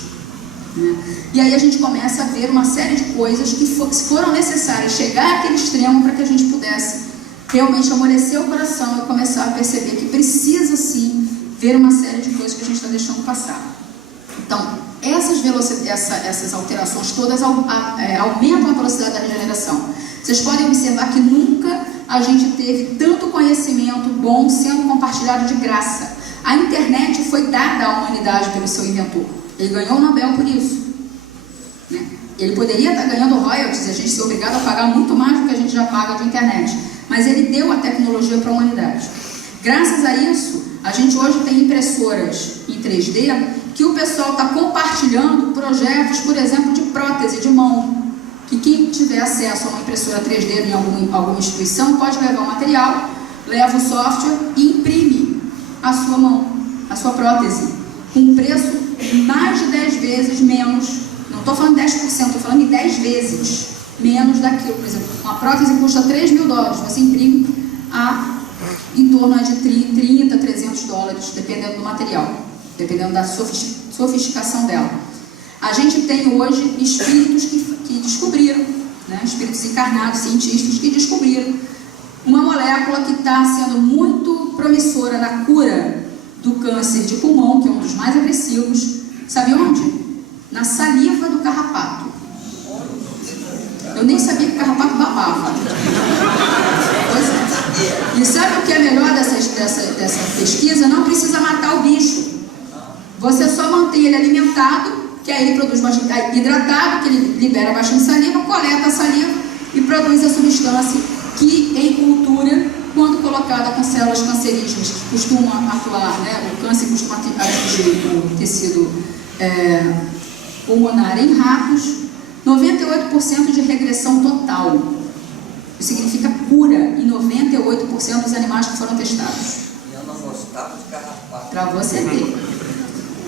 Né? E aí a gente começa a ver uma série de coisas que foram necessárias chegar àquele extremo para que a gente pudesse realmente amolecer o coração e começar a perceber que precisa sim ver uma série de coisas que a gente está deixando passar. Então, essas alterações todas aumentam a velocidade da regeneração. Vocês podem observar que nunca a gente teve tanto conhecimento bom sendo compartilhado de graça. A internet foi dada à humanidade pelo seu inventor. Ele ganhou o Nobel por isso, né? Ele poderia estar ganhando royalties, a gente ser obrigado a pagar muito mais do que a gente já paga de internet. Mas ele deu a tecnologia para a humanidade. Graças a isso, a gente hoje tem impressoras em 3D que o pessoal está compartilhando projetos, por exemplo, de prótese de mão. Que quem tiver acesso a uma impressora 3D em alguma instituição pode levar o material, leva o software e imprime a sua mão, a sua prótese, com um preço mais de 10 vezes menos. Não estou falando 10%, estou falando de 10 vezes menos daquilo. Por exemplo, uma prótese custa $3.000, você imprime em torno de 30, 300 dólares, dependendo do material, dependendo da sofisticação dela. A gente tem hoje espíritos que descobriram, né, espíritos encarnados, cientistas que descobriram uma molécula que está sendo muito promissora na cura do câncer de pulmão, que é um dos mais agressivos. Sabe onde? Na saliva do carrapato. Eu nem sabia que o carrapato babava. Pois é. E sabe o que é melhor dessa pesquisa? Não precisa matar o bicho. Você só mantém ele alimentado, que aí ele produz hidratado, que ele libera bastante saliva, coleta a saliva e produz a substância que, em cultura, quando colocada com células cancerígenas que costumam atuar, né, o câncer costuma atingir o tecido pulmonar em ratos, 98% de regressão total. Isso significa cura em 98% dos animais que foram testados. E eu não gostava de carrapato. Para você ver.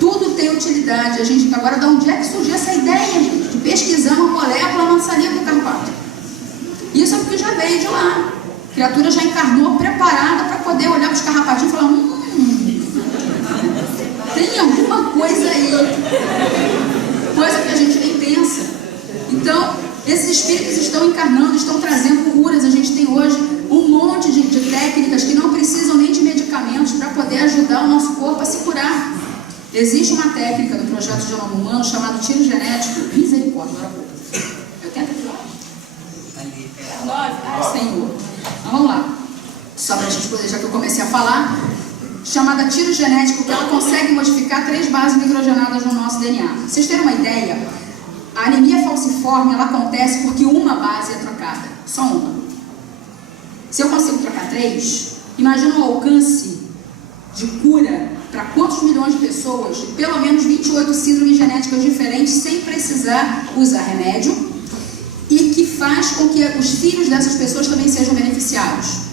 Tudo tem utilidade. A gente agora, de onde é que surgiu essa ideia, gente, de pesquisar uma molécula na saliva do carrapato? Isso é porque já veio de lá. A criatura já encarnou preparada para poder olhar para os carrapatinhos e falar: tem alguma coisa aí. Coisa que a gente nem pensa. Então, esses espíritos estão encarnando, estão trazendo curas. A gente tem hoje um monte Existe uma técnica do projeto de genoma humano chamado tiro genético. Misericórdia, agora pouco. 80 Ali. 9, Senhor. Então vamos lá. Só para a gente poder, já que eu comecei a falar, chamada tiro genético, que ela consegue modificar 3 bases nitrogenadas no nosso DNA. Pra vocês terem uma ideia, a anemia falciforme ela acontece porque uma base é trocada, só uma. Se eu consigo trocar 3, imagina o alcance de cura para quantos milhões de pessoas, de pelo menos 28 síndromes genéticas diferentes, sem precisar usar remédio, e que faz com que os filhos dessas pessoas também sejam beneficiados.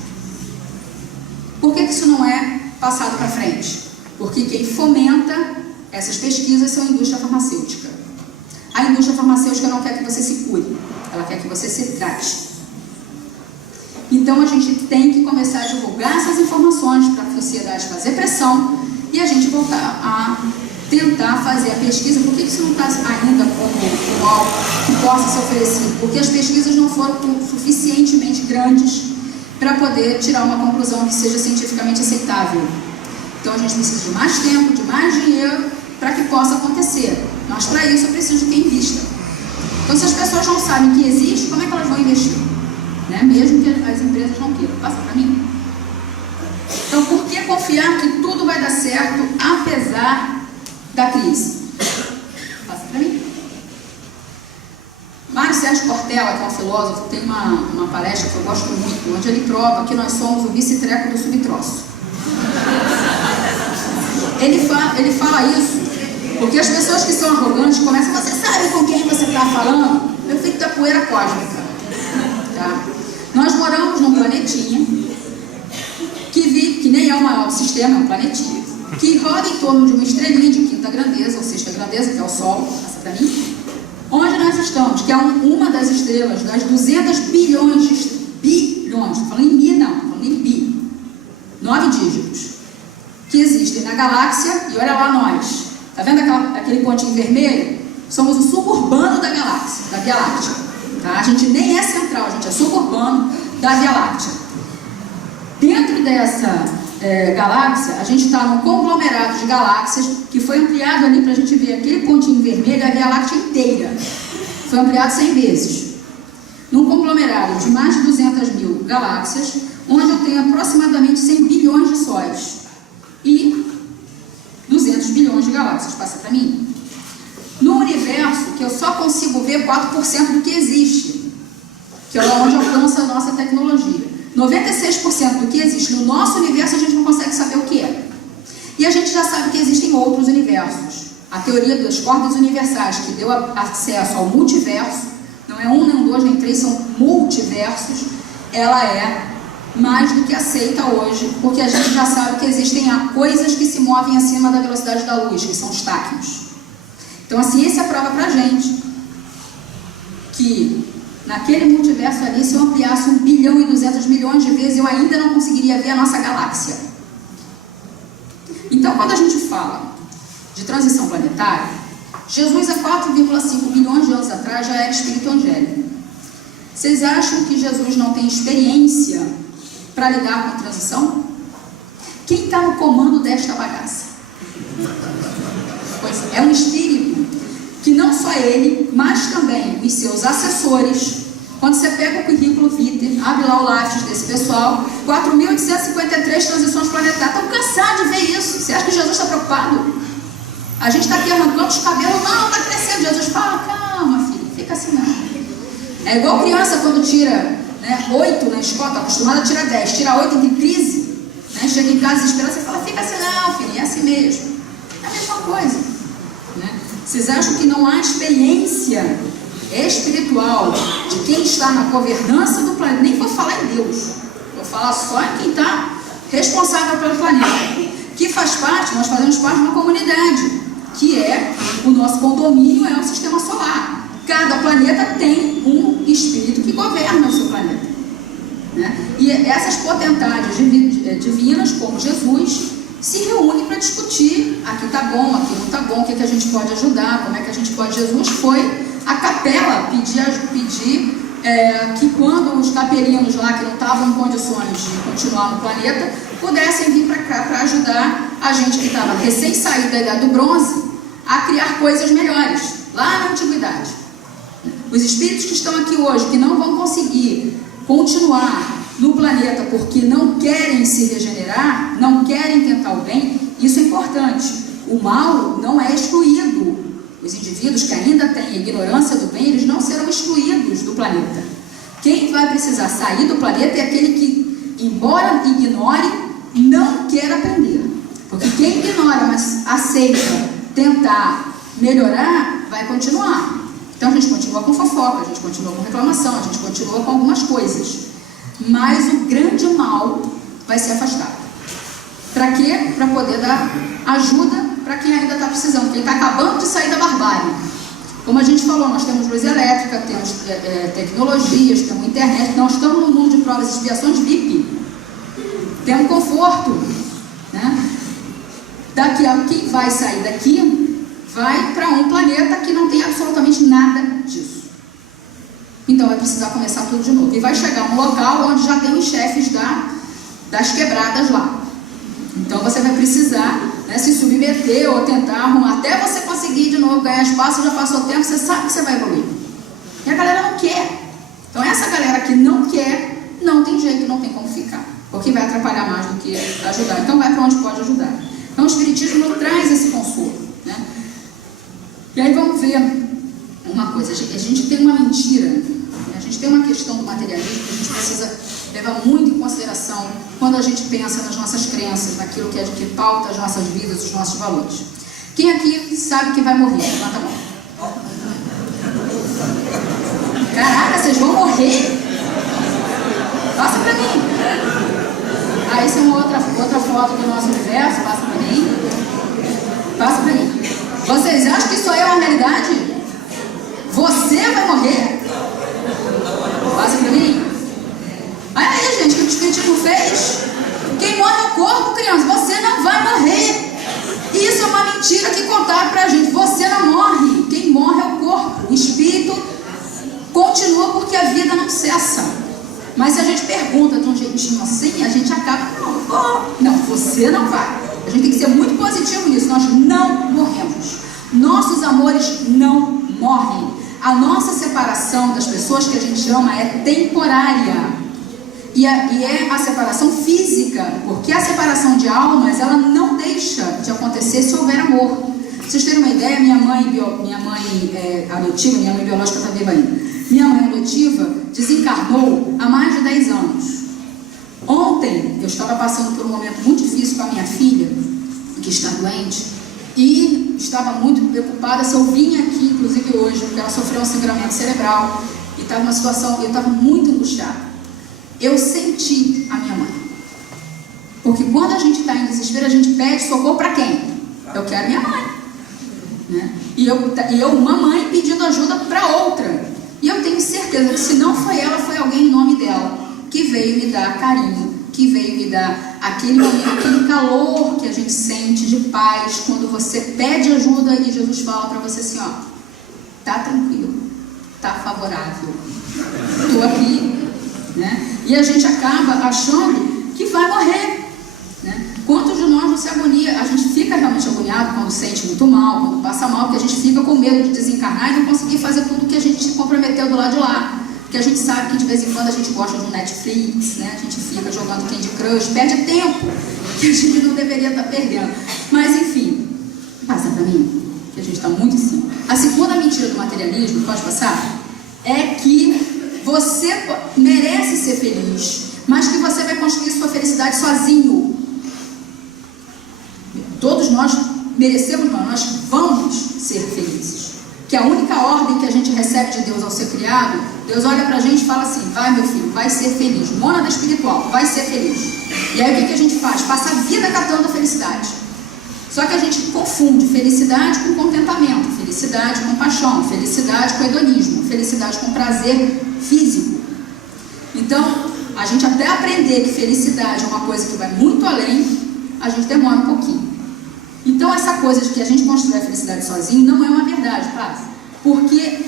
Por que isso não é passado para frente? Porque quem fomenta essas pesquisas são a indústria farmacêutica. A indústria farmacêutica não quer que você se cure, ela quer que você se trate. Então a gente tem que começar a divulgar essas informações para a sociedade fazer pressão e a gente voltar a tentar fazer a pesquisa. Por que isso não está ainda como algo que possa ser oferecido? Porque as pesquisas não foram suficientemente grandes para poder tirar uma conclusão que seja cientificamente aceitável. Então a gente precisa de mais tempo, de mais dinheiro para que possa acontecer. Mas para isso eu preciso de quem invista. Então se as pessoas não sabem que existe, como é que elas vão investir? Né? Mesmo que as empresas não queiram. Passa para mim. Então por que confiar que tudo vai dar certo apesar da crise? Passa para mim. Mário Sérgio Cortella, que é um filósofo, tem uma palestra que eu gosto muito, onde ele prova que nós somos o vice-treco do subtroço. Ele fala isso porque as pessoas que são arrogantes começam, você sabe com quem você está falando? Meu filho da poeira cósmica. Tá? Nós moramos num planetinha que nem é o maior do sistema, é um planetinha, que roda em torno de uma estrelinha de quinta grandeza, ou sexta grandeza, que é o Sol, passa para mim. Onde nós estamos, que é uma das estrelas das 200 bilhões de bilhões, não falando em mi não, falando em bi, 9 dígitos, que existem na galáxia, e olha lá nós, tá vendo aquele pontinho vermelho? Somos o suburbano da galáxia, da Via Láctea, tá? A gente nem é central, a gente é suburbano da Via Láctea. Dentro dessa galáxia, a gente está num conglomerado de galáxias que foi ampliado ali para a gente ver aquele pontinho vermelho, a Via Láctea inteira. Foi ampliado 100 vezes. Num conglomerado de mais de 200 mil galáxias, onde eu tenho aproximadamente 100 bilhões de sóis e 200 bilhões de galáxias. Passa para mim. No universo, que eu só consigo ver 4% do que existe, que é onde alcança a nossa tecnologia. 96% do que existe no nosso universo a gente não consegue saber o que é. E a gente já sabe que existem outros universos. A teoria das cordas universais, que deu acesso ao multiverso, não é um, nem dois, nem três, são multiversos, ela é mais do que aceita hoje, porque a gente já sabe que existem coisas que se movem acima da velocidade da luz, que são os táquions. Então a ciência prova pra gente que naquele multiverso ali, se eu ampliasse 1 bilhão e 200 milhões de vezes, eu ainda não conseguiria ver a nossa galáxia. Então, quando a gente fala de transição planetária, Jesus, há 4,5 bilhões de anos atrás, já era espírito angélico. Vocês acham que Jesus não tem experiência para lidar com a transição? Quem está no comando desta bagaça? Pois é um espírito que não só ele, mas também os seus assessores, quando você pega o currículo vitae, abre lá o lápis desse pessoal, 4.853 transições planetárias, estão cansados de ver isso. Você acha que Jesus está preocupado? A gente está aqui arrancando os cabelos, não, está crescendo. Jesus fala, calma filho, fica assim não. É igual criança quando tira 8 na escola, está acostumada a tirar 10, tira 8 em crise, chega em casa desesperado, você fala, fica assim não filho, é assim mesmo. É a mesma coisa. Vocês acham que não há experiência espiritual de quem está na governança do planeta? Nem vou falar em Deus, vou falar só em quem está responsável pelo planeta, que faz parte, nós fazemos parte de uma comunidade, que é o nosso condomínio, é o sistema solar. Cada planeta tem um espírito que governa o seu planeta, E essas potentades divinas, como Jesus, se reúne para discutir, aqui está bom, aqui não está bom, o que a gente pode ajudar, como é que a gente pode. Jesus foi à capela pedir que quando os capelinos lá, que não estavam em condições de continuar no planeta, pudessem vir para cá para ajudar a gente que estava recém saído da Idade do Bronze a criar coisas melhores, lá na Antiguidade. Os espíritos que estão aqui hoje, que não vão conseguir continuar no planeta porque não querem se regenerar, não querem tentar o bem, isso é importante. O mal não é excluído. Os indivíduos que ainda têm ignorância do bem, eles não serão excluídos do planeta. Quem vai precisar sair do planeta é aquele que, embora ignore, não quer aprender. Porque quem ignora, mas aceita tentar melhorar, vai continuar. Então a gente continua com fofoca, a gente continua com reclamação, a gente continua com algumas coisas. Mas o grande mal vai ser afastado. Para quê? Para poder dar ajuda para quem ainda está precisando, quem está acabando de sair da barbárie. Como a gente falou, nós temos luz elétrica, temos tecnologias, temos internet, nós estamos no mundo de provas e expiações VIP. Temos conforto, né? Daqui a quem vai sair daqui, vai para um planeta que não tem absolutamente nada disso. Então vai precisar começar tudo de novo. E vai chegar um local onde já tem os chefes das quebradas lá. Então você vai precisar, né, se submeter ou tentar arrumar, até você conseguir de novo ganhar espaço, já passou tempo, você sabe que você vai evoluir. E a galera não quer. Então essa galera que não quer, não tem jeito, não tem como ficar. Porque vai atrapalhar mais do que ajudar. Então vai para onde pode ajudar. Então o Espiritismo não traz esse consolo, né? E aí vamos ver uma coisa. A gente tem uma mentira, a gente tem uma questão do materialismo que a gente precisa levar muito em consideração quando a gente pensa nas nossas crenças, naquilo que pauta as nossas vidas, os nossos valores. Quem aqui sabe que vai morrer? Levanta a mão. Caraca, vocês vão morrer? Passa pra mim. Ah, essa é uma outra foto do nosso universo. Passa pra mim. Passa pra mim. Vocês acham que isso aí é uma realidade? Você vai morrer? Passa pra mim. Olha aí, gente, o que o Espiritismo fez? Quem morre é o corpo, criança. Você não vai morrer. Isso é uma mentira que contaram pra gente. Você não morre. Quem morre é o corpo. O espírito continua porque a vida não cessa. Mas se a gente pergunta de um jeitinho assim, a gente acaba, não, você não vai. A gente tem que ser muito positivo nisso. Nós não morremos. Nossos amores não morrem. A nossa separação das pessoas que a gente ama é temporária. E é a separação física, porque a separação de almas, ela não deixa de acontecer se houver amor. Pra vocês terem uma ideia, minha mãe adotiva, minha mãe biológica está viva ainda. Minha mãe adotiva desencarnou há mais de 10 anos. Ontem, eu estava passando por um momento muito difícil com a minha filha, que está doente, e estava muito preocupada se eu vinha aqui, inclusive hoje, porque ela sofreu um sangramento cerebral, e estava numa situação, eu estava muito angustiada. Eu senti a minha mãe. Porque quando a gente está em desespero, a gente pede socorro para quem? Eu quero minha mãe. Né? E eu, uma mãe pedindo ajuda para outra. E eu tenho certeza que se não foi ela, foi alguém em nome dela, que veio me dar carinho, que veio me dar aquele momento, aquele calor que a gente sente de paz, quando você pede ajuda e Jesus fala para você assim, ó, tá tranquilo, tá favorável, estou aqui. Né? E a gente acaba achando que vai morrer, né? Quantos de nós não se agonia? A gente fica realmente agoniado quando sente muito mal, quando passa mal, porque a gente fica com medo de desencarnar e não conseguir fazer tudo que a gente se comprometeu do lado de lá, porque a gente sabe que de vez em quando a gente gosta de um Netflix, né? A gente fica jogando Candy Crush, perde tempo que a gente não deveria estar perdendo. Mas enfim, passa para mim, que a gente está muito em cima. A segunda mentira do materialismo, pode passar, é que você merece ser feliz, mas que você vai construir sua felicidade sozinho. Todos nós merecemos, nós vamos ser felizes. Que a única ordem que a gente recebe de Deus ao ser criado, Deus olha pra gente e fala assim, vai meu filho, vai ser feliz. Mônada espiritual, vai ser feliz. E aí o que a gente faz? Passa a vida catando a felicidade. Só que a gente confunde felicidade com contentamento, felicidade com paixão, felicidade com hedonismo, felicidade com prazer físico. Então, a gente até aprender que felicidade é uma coisa que vai muito além, a gente demora um pouquinho. Então, essa coisa de que a gente constrói a felicidade sozinho não é uma verdade, tá? Porque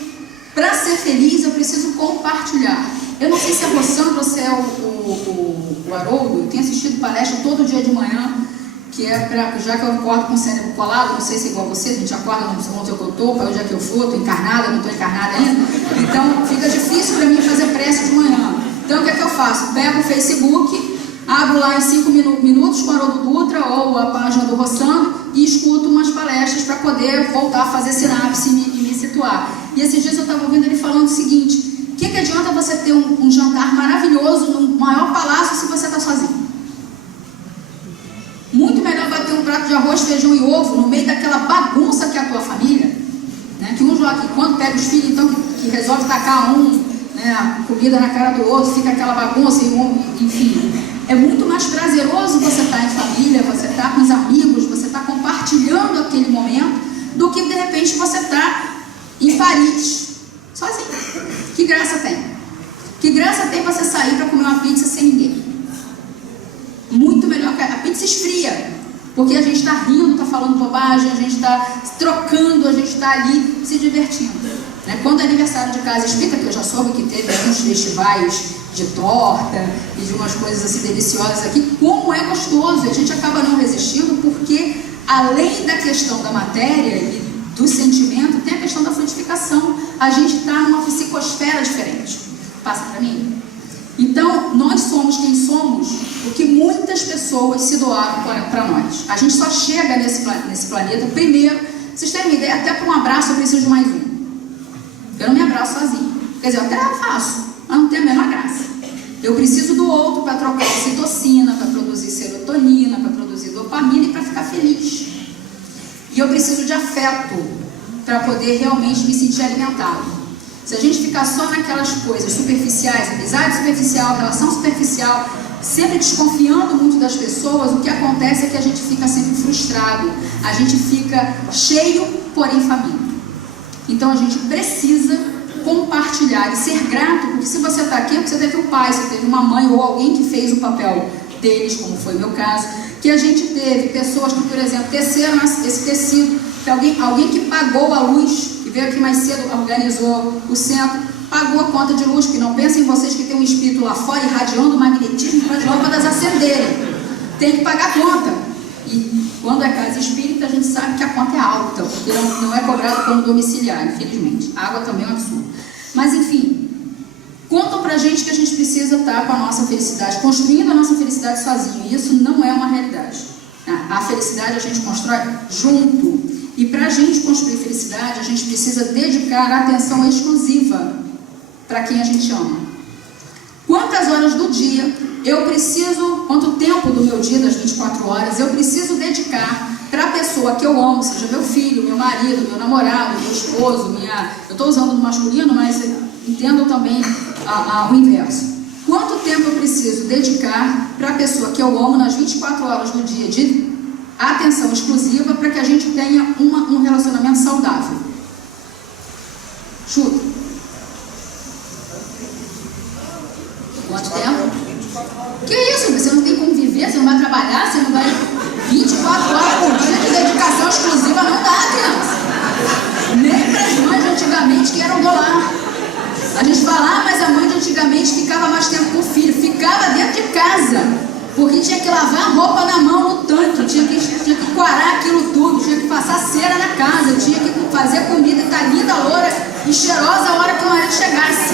para ser feliz eu preciso preciso compartilhar. Eu não sei se é o Rossandro ou se é o Haroldo. Eu tenho assistido palestra todo dia de manhã, que é para, já que eu acordo com o cérebro colado, não sei se é igual a você, a gente acorda, não sei onde eu estou, para onde é que eu for, estou encarnada, não estou encarnada ainda. Então fica difícil para mim fazer prece de manhã. Então o que é que eu faço? Pego o Facebook, abro lá em 5 minutos com o Haroldo Dutra ou a página do Rossandro e escuto umas palestras para poder voltar a fazer sinapse e me situar. E esses dias eu estava ouvindo ele falando o seguinte: o que adianta você ter um jantar maravilhoso no maior palácio se você está sozinho? Muito melhor vai ter um prato de arroz, feijão e ovo no meio daquela bagunça que é a tua família, né? Que quando pega os filhos, então, que resolve tacar né, a comida na cara do outro, fica aquela bagunça, enfim. É muito mais prazeroso você estar em família, você estar com os amigos, você estar compartilhando aquele momento, do que de repente você estar em Paris, sozinho. Que graça tem? Que graça tem você sair para comer uma pizza sem ninguém? Muito melhor, que a pizza esfria, porque a gente está rindo, está falando bobagem, a gente está trocando, a gente está ali se divertindo, né? Quando é aniversário de casa espírita, que eu já soube que teve alguns festivais de torta e de umas coisas assim deliciosas aqui, como é gostoso, a gente acaba não resistindo, porque além da questão da matéria e do sentimento, tem a questão da frutificação. A gente está numa psicosfera diferente. Passa para mim? Então, nós somos quem somos porque muitas pessoas se doaram para nós. A gente só chega nesse planeta, primeiro, vocês terem uma ideia, até para um abraço eu preciso de mais um. Eu não me abraço sozinho. Quer dizer, eu até faço, mas não tem a menor graça. Eu preciso do outro para trocar ocitocina, para produzir serotonina, para produzir dopamina e para ficar feliz. E eu preciso de afeto para poder realmente me sentir alimentado. Se a gente ficar só naquelas coisas superficiais, amizade superficial, relação superficial, sempre desconfiando muito das pessoas, o que acontece é que a gente fica sempre frustrado, a gente fica cheio, porém faminto. Então a gente precisa compartilhar e ser grato, porque se você está aqui, você teve um pai, você teve uma mãe ou alguém que fez o papel deles, como foi o meu caso, que a gente teve pessoas que, por exemplo, teceram esse tecido, que alguém que pagou a luz, que veio aqui mais cedo, organizou o centro, pagou a conta de luz, que não pensem vocês que tem um espírito lá fora irradiando magnetismo para as lâmpadas acenderem. Tem que pagar a conta. E quando é casa espírita, a gente sabe que a conta é alta, porque não é cobrado como domiciliar, infelizmente. A água também é um absurdo. Mas, enfim, contam pra gente que a gente precisa estar com a nossa felicidade, construindo a nossa felicidade sozinho. E isso não é uma realidade. A felicidade a gente constrói junto. E para a gente construir felicidade, a gente precisa dedicar atenção exclusiva para quem a gente ama. Quantas horas do dia eu preciso, quanto tempo do meu dia, das 24 horas, eu preciso dedicar para a pessoa que eu amo, seja meu filho, meu marido, meu namorado, meu esposo, eu estou usando no masculino, mas entendo também o inverso. Quanto tempo eu preciso dedicar para a pessoa que eu amo nas 24 horas do dia de atenção exclusiva para que a gente tenha um relacionamento saudável? Chuta. Quanto tempo? Que isso? Você não tem como viver, você não vai trabalhar, você não vai... 24 horas por dia de dedicação exclusiva não dá, criança. Nem para as mães de antigamente que eram do lar. A gente fala, mas a mãe de antigamente ficava mais tempo com o filho. Ficava dentro de casa, porque tinha que lavar a roupa na mão no tanque, tinha que coarar aquilo tudo, tinha que passar cera na casa, tinha que fazer comida e estar linda, loura e cheirosa a hora que o marido chegasse,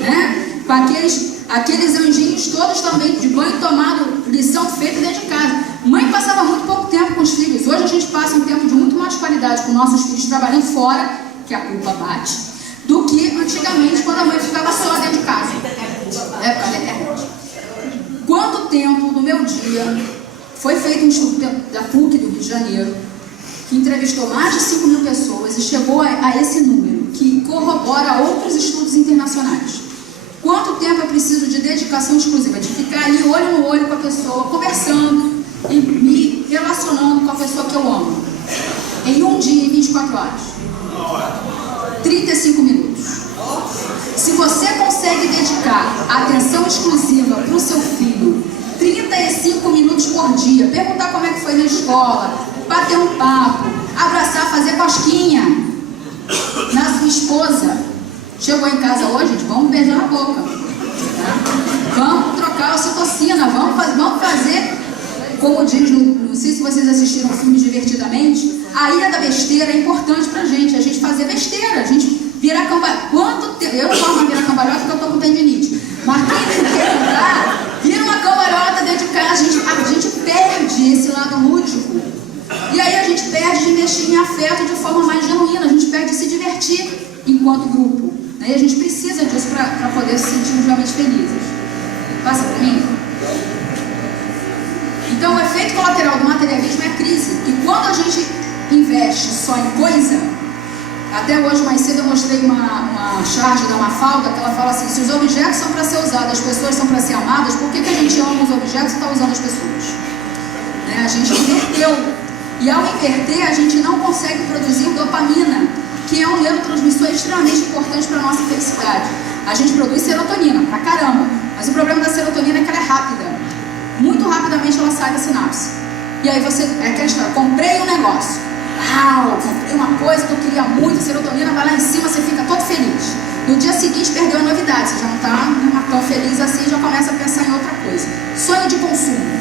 né? Com aqueles anjinhos todos também, de banho tomado, lição feita dentro de casa. Mãe passava muito pouco tempo com os filhos. Hoje a gente passa um tempo de muito mais qualidade com nossos filhos trabalhando fora, que a culpa bate, do que antigamente, quando a mãe ficava só dentro de casa. É por causa da internet. Quanto tempo do meu dia foi feito um estudo da PUC do Rio de Janeiro, que entrevistou mais de 5.000 pessoas e chegou a esse número, que corrobora outros estudos internacionais. Quanto tempo eu preciso de dedicação exclusiva, de ficar ali olho no olho com a pessoa, conversando e me relacionando com a pessoa que eu amo? Em um dia e 24 horas. 35 minutos. Se você consegue dedicar atenção exclusiva para o seu filho, 35 minutos por dia, perguntar como é que foi na escola, bater um papo, abraçar, fazer cosquinha na sua esposa, Chegou em casa hoje, gente, vamos beijar na boca. Tá? Vamos trocar a ocitocina, vamos fazer, como diz, não sei se vocês assistiram o filme Divertidamente, a ilha da besteira é importante pra gente, a gente fazer besteira, a gente virar cambalhota. Quanto tempo? Eu não posso virar cambalhota porque eu tô com tendinite. Mas quem quer andar, vira uma cambalhota dentro de casa, a gente perde esse lado lúdico. E aí a gente perde de investir em afeto de forma mais genuína, a gente perde de se divertir enquanto grupo. Né? E a gente precisa disso para poder se sentir realmente felizes. Passa para mim. Então o efeito colateral do materialismo é a crise. E quando a gente investe só em coisa, até hoje mais cedo eu mostrei uma charge da Mafalda, que ela fala assim: se os objetos são para ser usados, as pessoas são para ser amadas, por que a gente ama os objetos e está usando as pessoas? Né? A gente inverteu. E ao inverter, a gente não consegue produzir dopamina, que é um neurotransmissor extremamente importante para a nossa felicidade. A gente produz serotonina, pra caramba. Mas o problema da serotonina é que ela é rápida. Muito rapidamente ela sai da sinapse. E aí você, é aquela história, comprei um negócio. Uau, comprei uma coisa que eu queria muito, a serotonina vai lá em cima, você fica todo feliz. No dia seguinte perdeu a novidade, você já não está tão feliz assim, já começa a pensar em outra coisa. Sonho de consumo.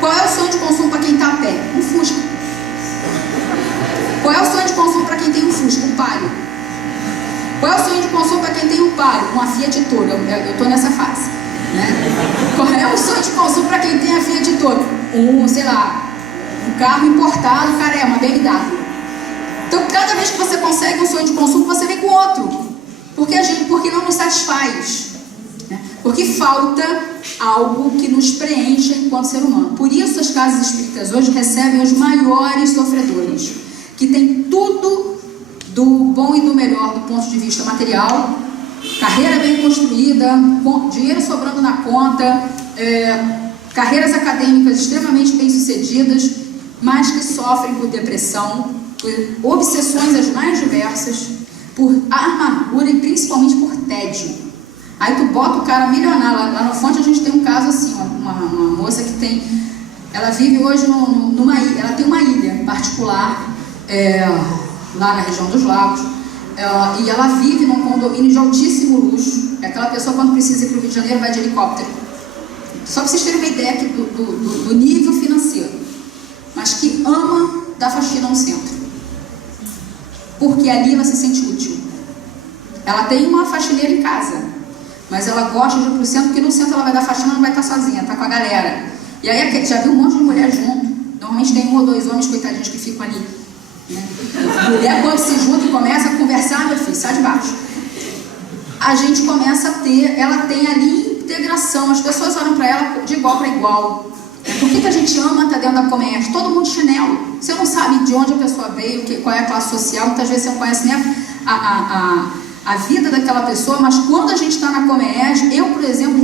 Qual é o sonho de consumo para quem está a pé? Um Fusca. Qual é o sonho de consumo para quem tem um Fusca? Um Palio. Qual é o sonho de consumo para quem tem um Palio? Uma Fiat Toro. Eu estou nessa fase. Né? Qual é o sonho de consumo para quem tem a Fiat Toro? Sei lá, um carro importado, cara, é uma BMW. Então, cada vez que você consegue um sonho de consumo, você vem com outro. Porque não nos satisfaz. Porque falta algo que nos preencha enquanto ser humano. Por isso as casas espíritas hoje recebem os maiores sofredores, que tem tudo do bom e do melhor do ponto de vista material, carreira bem construída, dinheiro sobrando na conta, carreiras acadêmicas extremamente bem sucedidas, mas que sofrem por depressão, por obsessões as mais diversas, por amargura e principalmente por tédio. Aí tu bota o cara milionário, lá no Fonte a gente tem um caso assim, uma moça que tem, ela vive hoje numa ilha, ela tem uma ilha particular, lá na região dos lagos, e ela vive num condomínio de altíssimo luxo. É aquela pessoa quando precisa ir para o Rio de Janeiro vai de helicóptero. Só para vocês terem uma ideia aqui do nível financeiro, mas que ama dar faxina no centro, porque ali ela se sente útil. Ela tem uma faxineira em casa, mas ela gosta de ir pro centro, porque no centro ela vai dar faxina, não vai estar sozinha, tá com a galera. E aí já viu um monte de mulher junto. Normalmente tem 1 ou 2 homens coitadinhos que ficam ali. Né? Mulher quando se junta e começa a conversar, meu filho, sai de baixo. A gente começa a ter, ela tem ali integração, as pessoas olham para ela de igual para igual. Por que a gente ama estar dentro da comércio? Todo mundo de chinelo. Você não sabe de onde a pessoa veio, qual é a classe social, muitas vezes você não conhece nem a vida daquela pessoa, mas quando a gente está na Comerge, eu, por exemplo,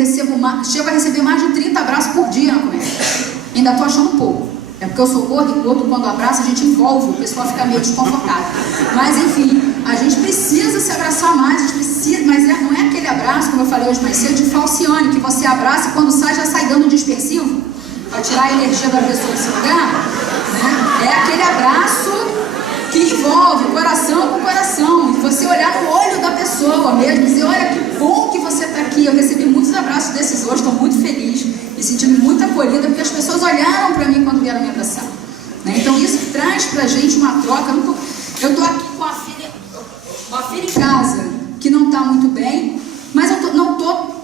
chego a receber mais de 30 abraços por dia na Comerge. Ainda estou achando pouco. É porque eu sou gordo e o outro, quando abraça, a gente envolve, o pessoal fica meio desconfortável. Mas, enfim, a gente precisa se abraçar mais, a gente precisa, mas não é aquele abraço, como eu falei hoje mais cedo, de falciane, que você abraça e quando sai, já sai dando dispersivo, para tirar a energia da pessoa desse lugar. Né? É aquele abraço que envolve coração com coração, e você olhar no olho da pessoa mesmo, dizer, olha que bom que você está aqui. Eu recebi muitos abraços desses hoje, estou muito feliz, me sentindo muito acolhida, porque as pessoas olharam para mim quando vieram me abraçar. Né? Então isso traz para a gente uma troca. Eu estou aqui com a filha em casa, que não está muito bem, mas eu não estou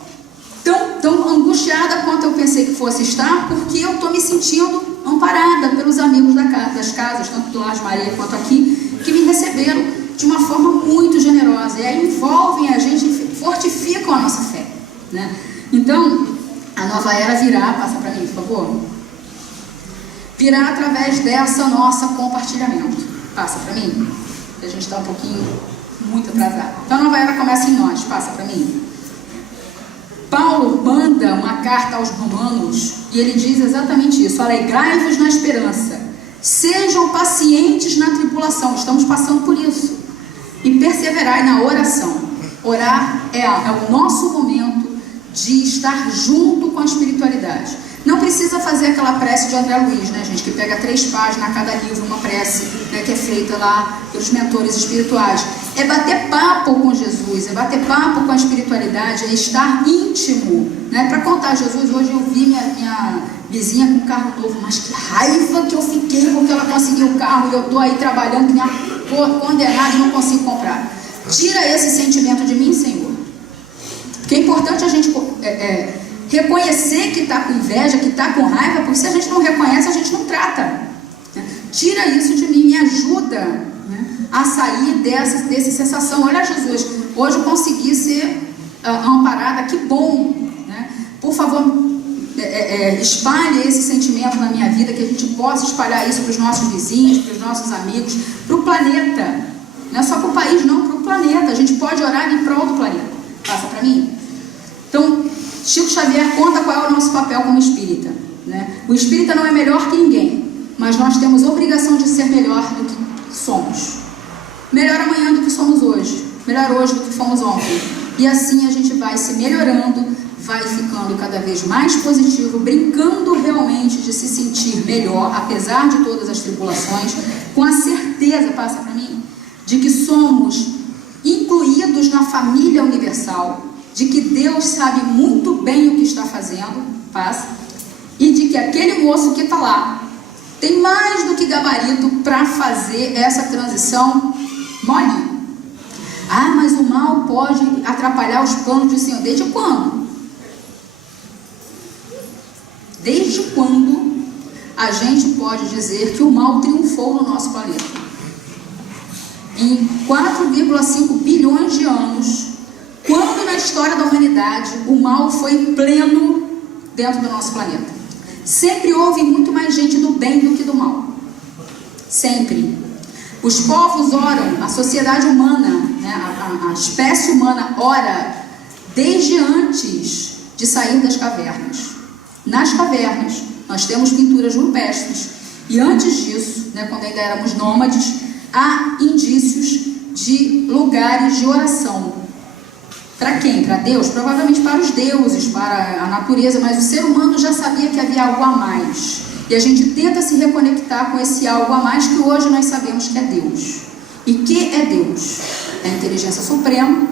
tão angustiada quanto eu pensei que fosse estar, porque eu estou me sentindo amparada pelos amigos das casas, tanto do Lar de Maria quanto aqui, que me receberam de uma forma muito generosa, e aí envolvem a gente, fortificam a nossa fé. Né? Então, a nova era virá, passa para mim, por favor, virá através dessa nossa compartilhamento. Passa para mim, que a gente está um pouquinho muito atrasado. Então a nova era começa em nós, passa para mim. Paulo manda uma carta aos romanos e ele diz exatamente isso: alegrai-vos na esperança, sejam pacientes na tribulação, estamos passando por isso, e perseverai na oração. Orar é o nosso momento de estar junto com a espiritualidade. Não precisa fazer aquela prece de André Luiz, né, gente, que pega 3 páginas a cada livro, uma prece, né, que é feita lá pelos mentores espirituais. É bater papo com Jesus, é bater papo com a espiritualidade, é estar íntimo, né? Para contar, Jesus, hoje eu vi minha vizinha com um carro novo, mas que raiva que eu fiquei porque ela conseguiu o carro e eu estou aí trabalhando que nem uma condenada e não consigo comprar. Tira esse sentimento de mim, Senhor. Porque é importante a gente reconhecer que está com inveja, que está com raiva, porque se a gente não reconhece, a gente não trata, né? Tira isso de mim, me ajuda, né, a sair dessa sensação. Olha, Jesus, hoje eu consegui ser amparada, que bom, né? Por favor, espalhe esse sentimento na minha vida, que a gente possa espalhar isso para os nossos vizinhos, para os nossos amigos, para o planeta, não é só para o país, não, para o planeta. A gente pode orar em prol do planeta. Passa para mim? Então, Chico Xavier conta qual é o nosso papel como espírita, né? O espírita não é melhor que ninguém, mas nós temos obrigação de ser melhor do que somos. Melhor amanhã do que somos hoje, melhor hoje do que fomos ontem. E assim a gente vai se melhorando, vai ficando cada vez mais positivo, brincando realmente de se sentir melhor, apesar de todas as tribulações, com a certeza, passa para mim, de que somos incluídos na família universal, de que Deus sabe muito bem o que está fazendo, passa, e de que aquele moço que está lá tem mais do que gabarito para fazer essa transição mole. Ah, mas o mal pode atrapalhar os planos do Senhor. Desde quando? Desde quando a gente pode dizer que o mal triunfou no nosso planeta? Em 4,5 bilhões de anos, quando na história da humanidade o mal foi pleno dentro do nosso planeta? Sempre houve muito mais gente do bem do que do mal. Sempre. Os povos oram, a sociedade humana, né, a espécie humana ora desde antes de sair das cavernas. Nas cavernas nós temos pinturas rupestres e antes disso, né, quando ainda éramos nômades, há indícios de lugares de oração. Para quem? Para Deus? Provavelmente para os deuses, para a natureza, mas o ser humano já sabia que havia algo a mais. E a gente tenta se reconectar com esse algo a mais que hoje nós sabemos que é Deus. E que é Deus? É a inteligência suprema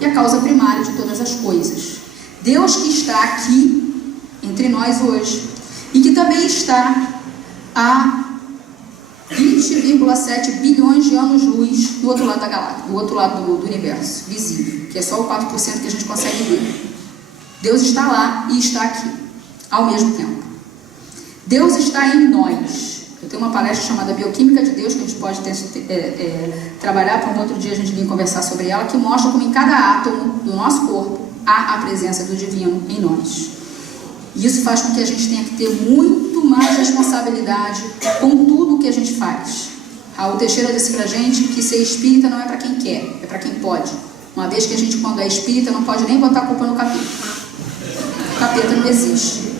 e a causa primária de todas as coisas. Deus que está aqui entre nós hoje e que também está a 20,7 bilhões de anos-luz do outro lado da galáxia, do outro lado do universo visível, que é só o 4% que a gente consegue ver. Deus está lá e está aqui, ao mesmo tempo. Deus está em nós. Eu tenho uma palestra chamada Bioquímica de Deus, que a gente pode trabalhar para um outro dia a gente vir conversar sobre ela, que mostra como em cada átomo do nosso corpo há a presença do divino em nós. E isso faz com que a gente tenha que ter muito mais responsabilidade com tudo o que a gente faz. Raul Teixeira disse pra gente que ser espírita não é para quem quer, é para quem pode. Uma vez que a gente, quando é espírita, não pode nem botar a culpa no capeta. O capeta não existe.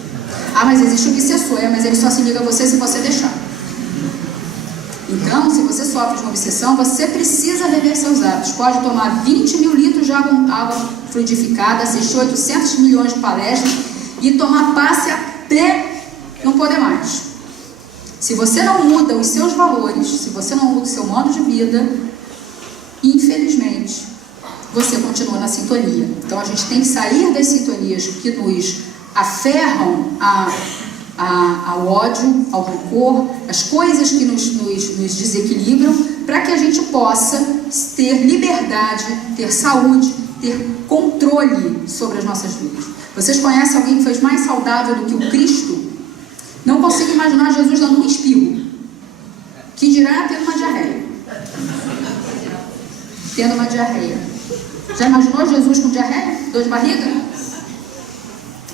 Ah, mas existe o obsessor, mas ele só se liga a você se você deixar. Então, se você sofre de uma obsessão, você precisa rever seus hábitos. Pode tomar 20 mil litros de água fluidificada, assistir 800 milhões de palestras e tomar passe até não poder mais. Se você não muda os seus valores, se você não muda o seu modo de vida, infelizmente, você continua na sintonia. Então a gente tem que sair das sintonias que nos aferram ao ódio, ao rancor, as coisas que nos desequilibram, para que a gente possa ter liberdade, ter saúde, ter controle sobre as nossas vidas. Vocês conhecem alguém que foi mais saudável do que o Cristo? Não consigo imaginar Jesus dando um espirro. Que dirá tendo uma diarreia. Tendo uma diarreia. Já imaginou Jesus com diarreia? Dor de barriga?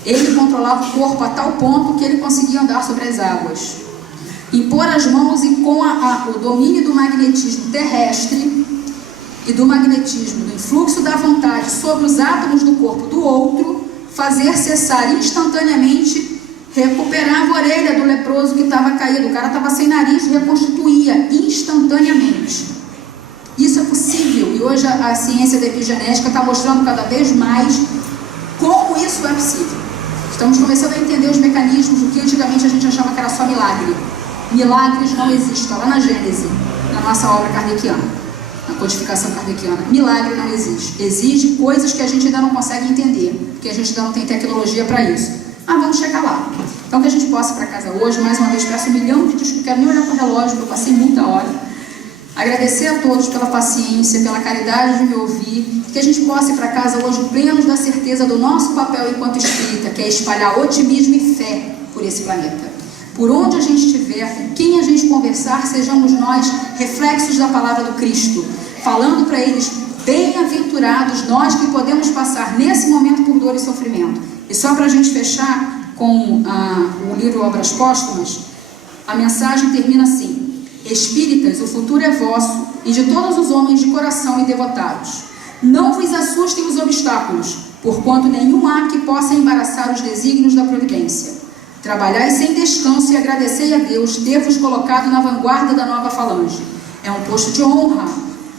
Ele controlava o corpo a tal ponto que ele conseguia andar sobre as águas. Impor as mãos e com o domínio do magnetismo terrestre e do magnetismo, do influxo da vontade sobre os átomos do corpo do outro, fazer cessar instantaneamente, recuperava a orelha do leproso que estava caído. O cara estava sem nariz, reconstituía instantaneamente. Isso é possível e hoje a ciência da epigenética está mostrando cada vez mais como isso é possível. Estamos começando a entender os mecanismos do que antigamente a gente achava que era só milagre. Milagres não existem, está lá na Gênese, na nossa obra kardeciana, na codificação kardeciana. Milagre não existe. Exige coisas que a gente ainda não consegue entender, porque a gente ainda não tem tecnologia para isso. Mas vamos chegar lá. Então que a gente possa ir para casa hoje, mais uma vez peço 1 milhão de desculpas, quero nem olhar para o relógio, porque eu passei muita hora. Agradecer a todos pela paciência, pela caridade de me ouvir, que a gente possa ir para casa hoje plenos da certeza do nosso papel enquanto espírita, que é espalhar otimismo e fé por esse planeta. Por onde a gente estiver, com quem a gente conversar, sejamos nós reflexos da palavra do Cristo, falando para eles, bem-aventurados nós que podemos passar nesse momento por dor e sofrimento. E só para a gente fechar com o livro Obras Póstumas, a mensagem termina assim: Espíritas, o futuro é vosso e de todos os homens de coração e devotados. Não vos assustem os obstáculos, porquanto nenhum há que possa embaraçar os desígnios da providência. Trabalhai sem descanso e agradecei a Deus ter-vos colocado na vanguarda da nova falange. É um posto de honra,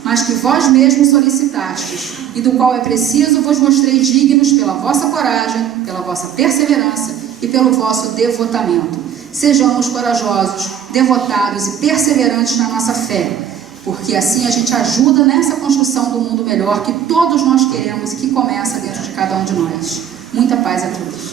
mas que vós mesmos solicitastes, e do qual é preciso vos mostrei dignos pela vossa coragem, pela vossa perseverança e pelo vosso devotamento. Sejamos corajosos, devotados e perseverantes na nossa fé, porque assim a gente ajuda nessa construção do mundo melhor que todos nós queremos e que começa dentro de cada um de nós. Muita paz a todos.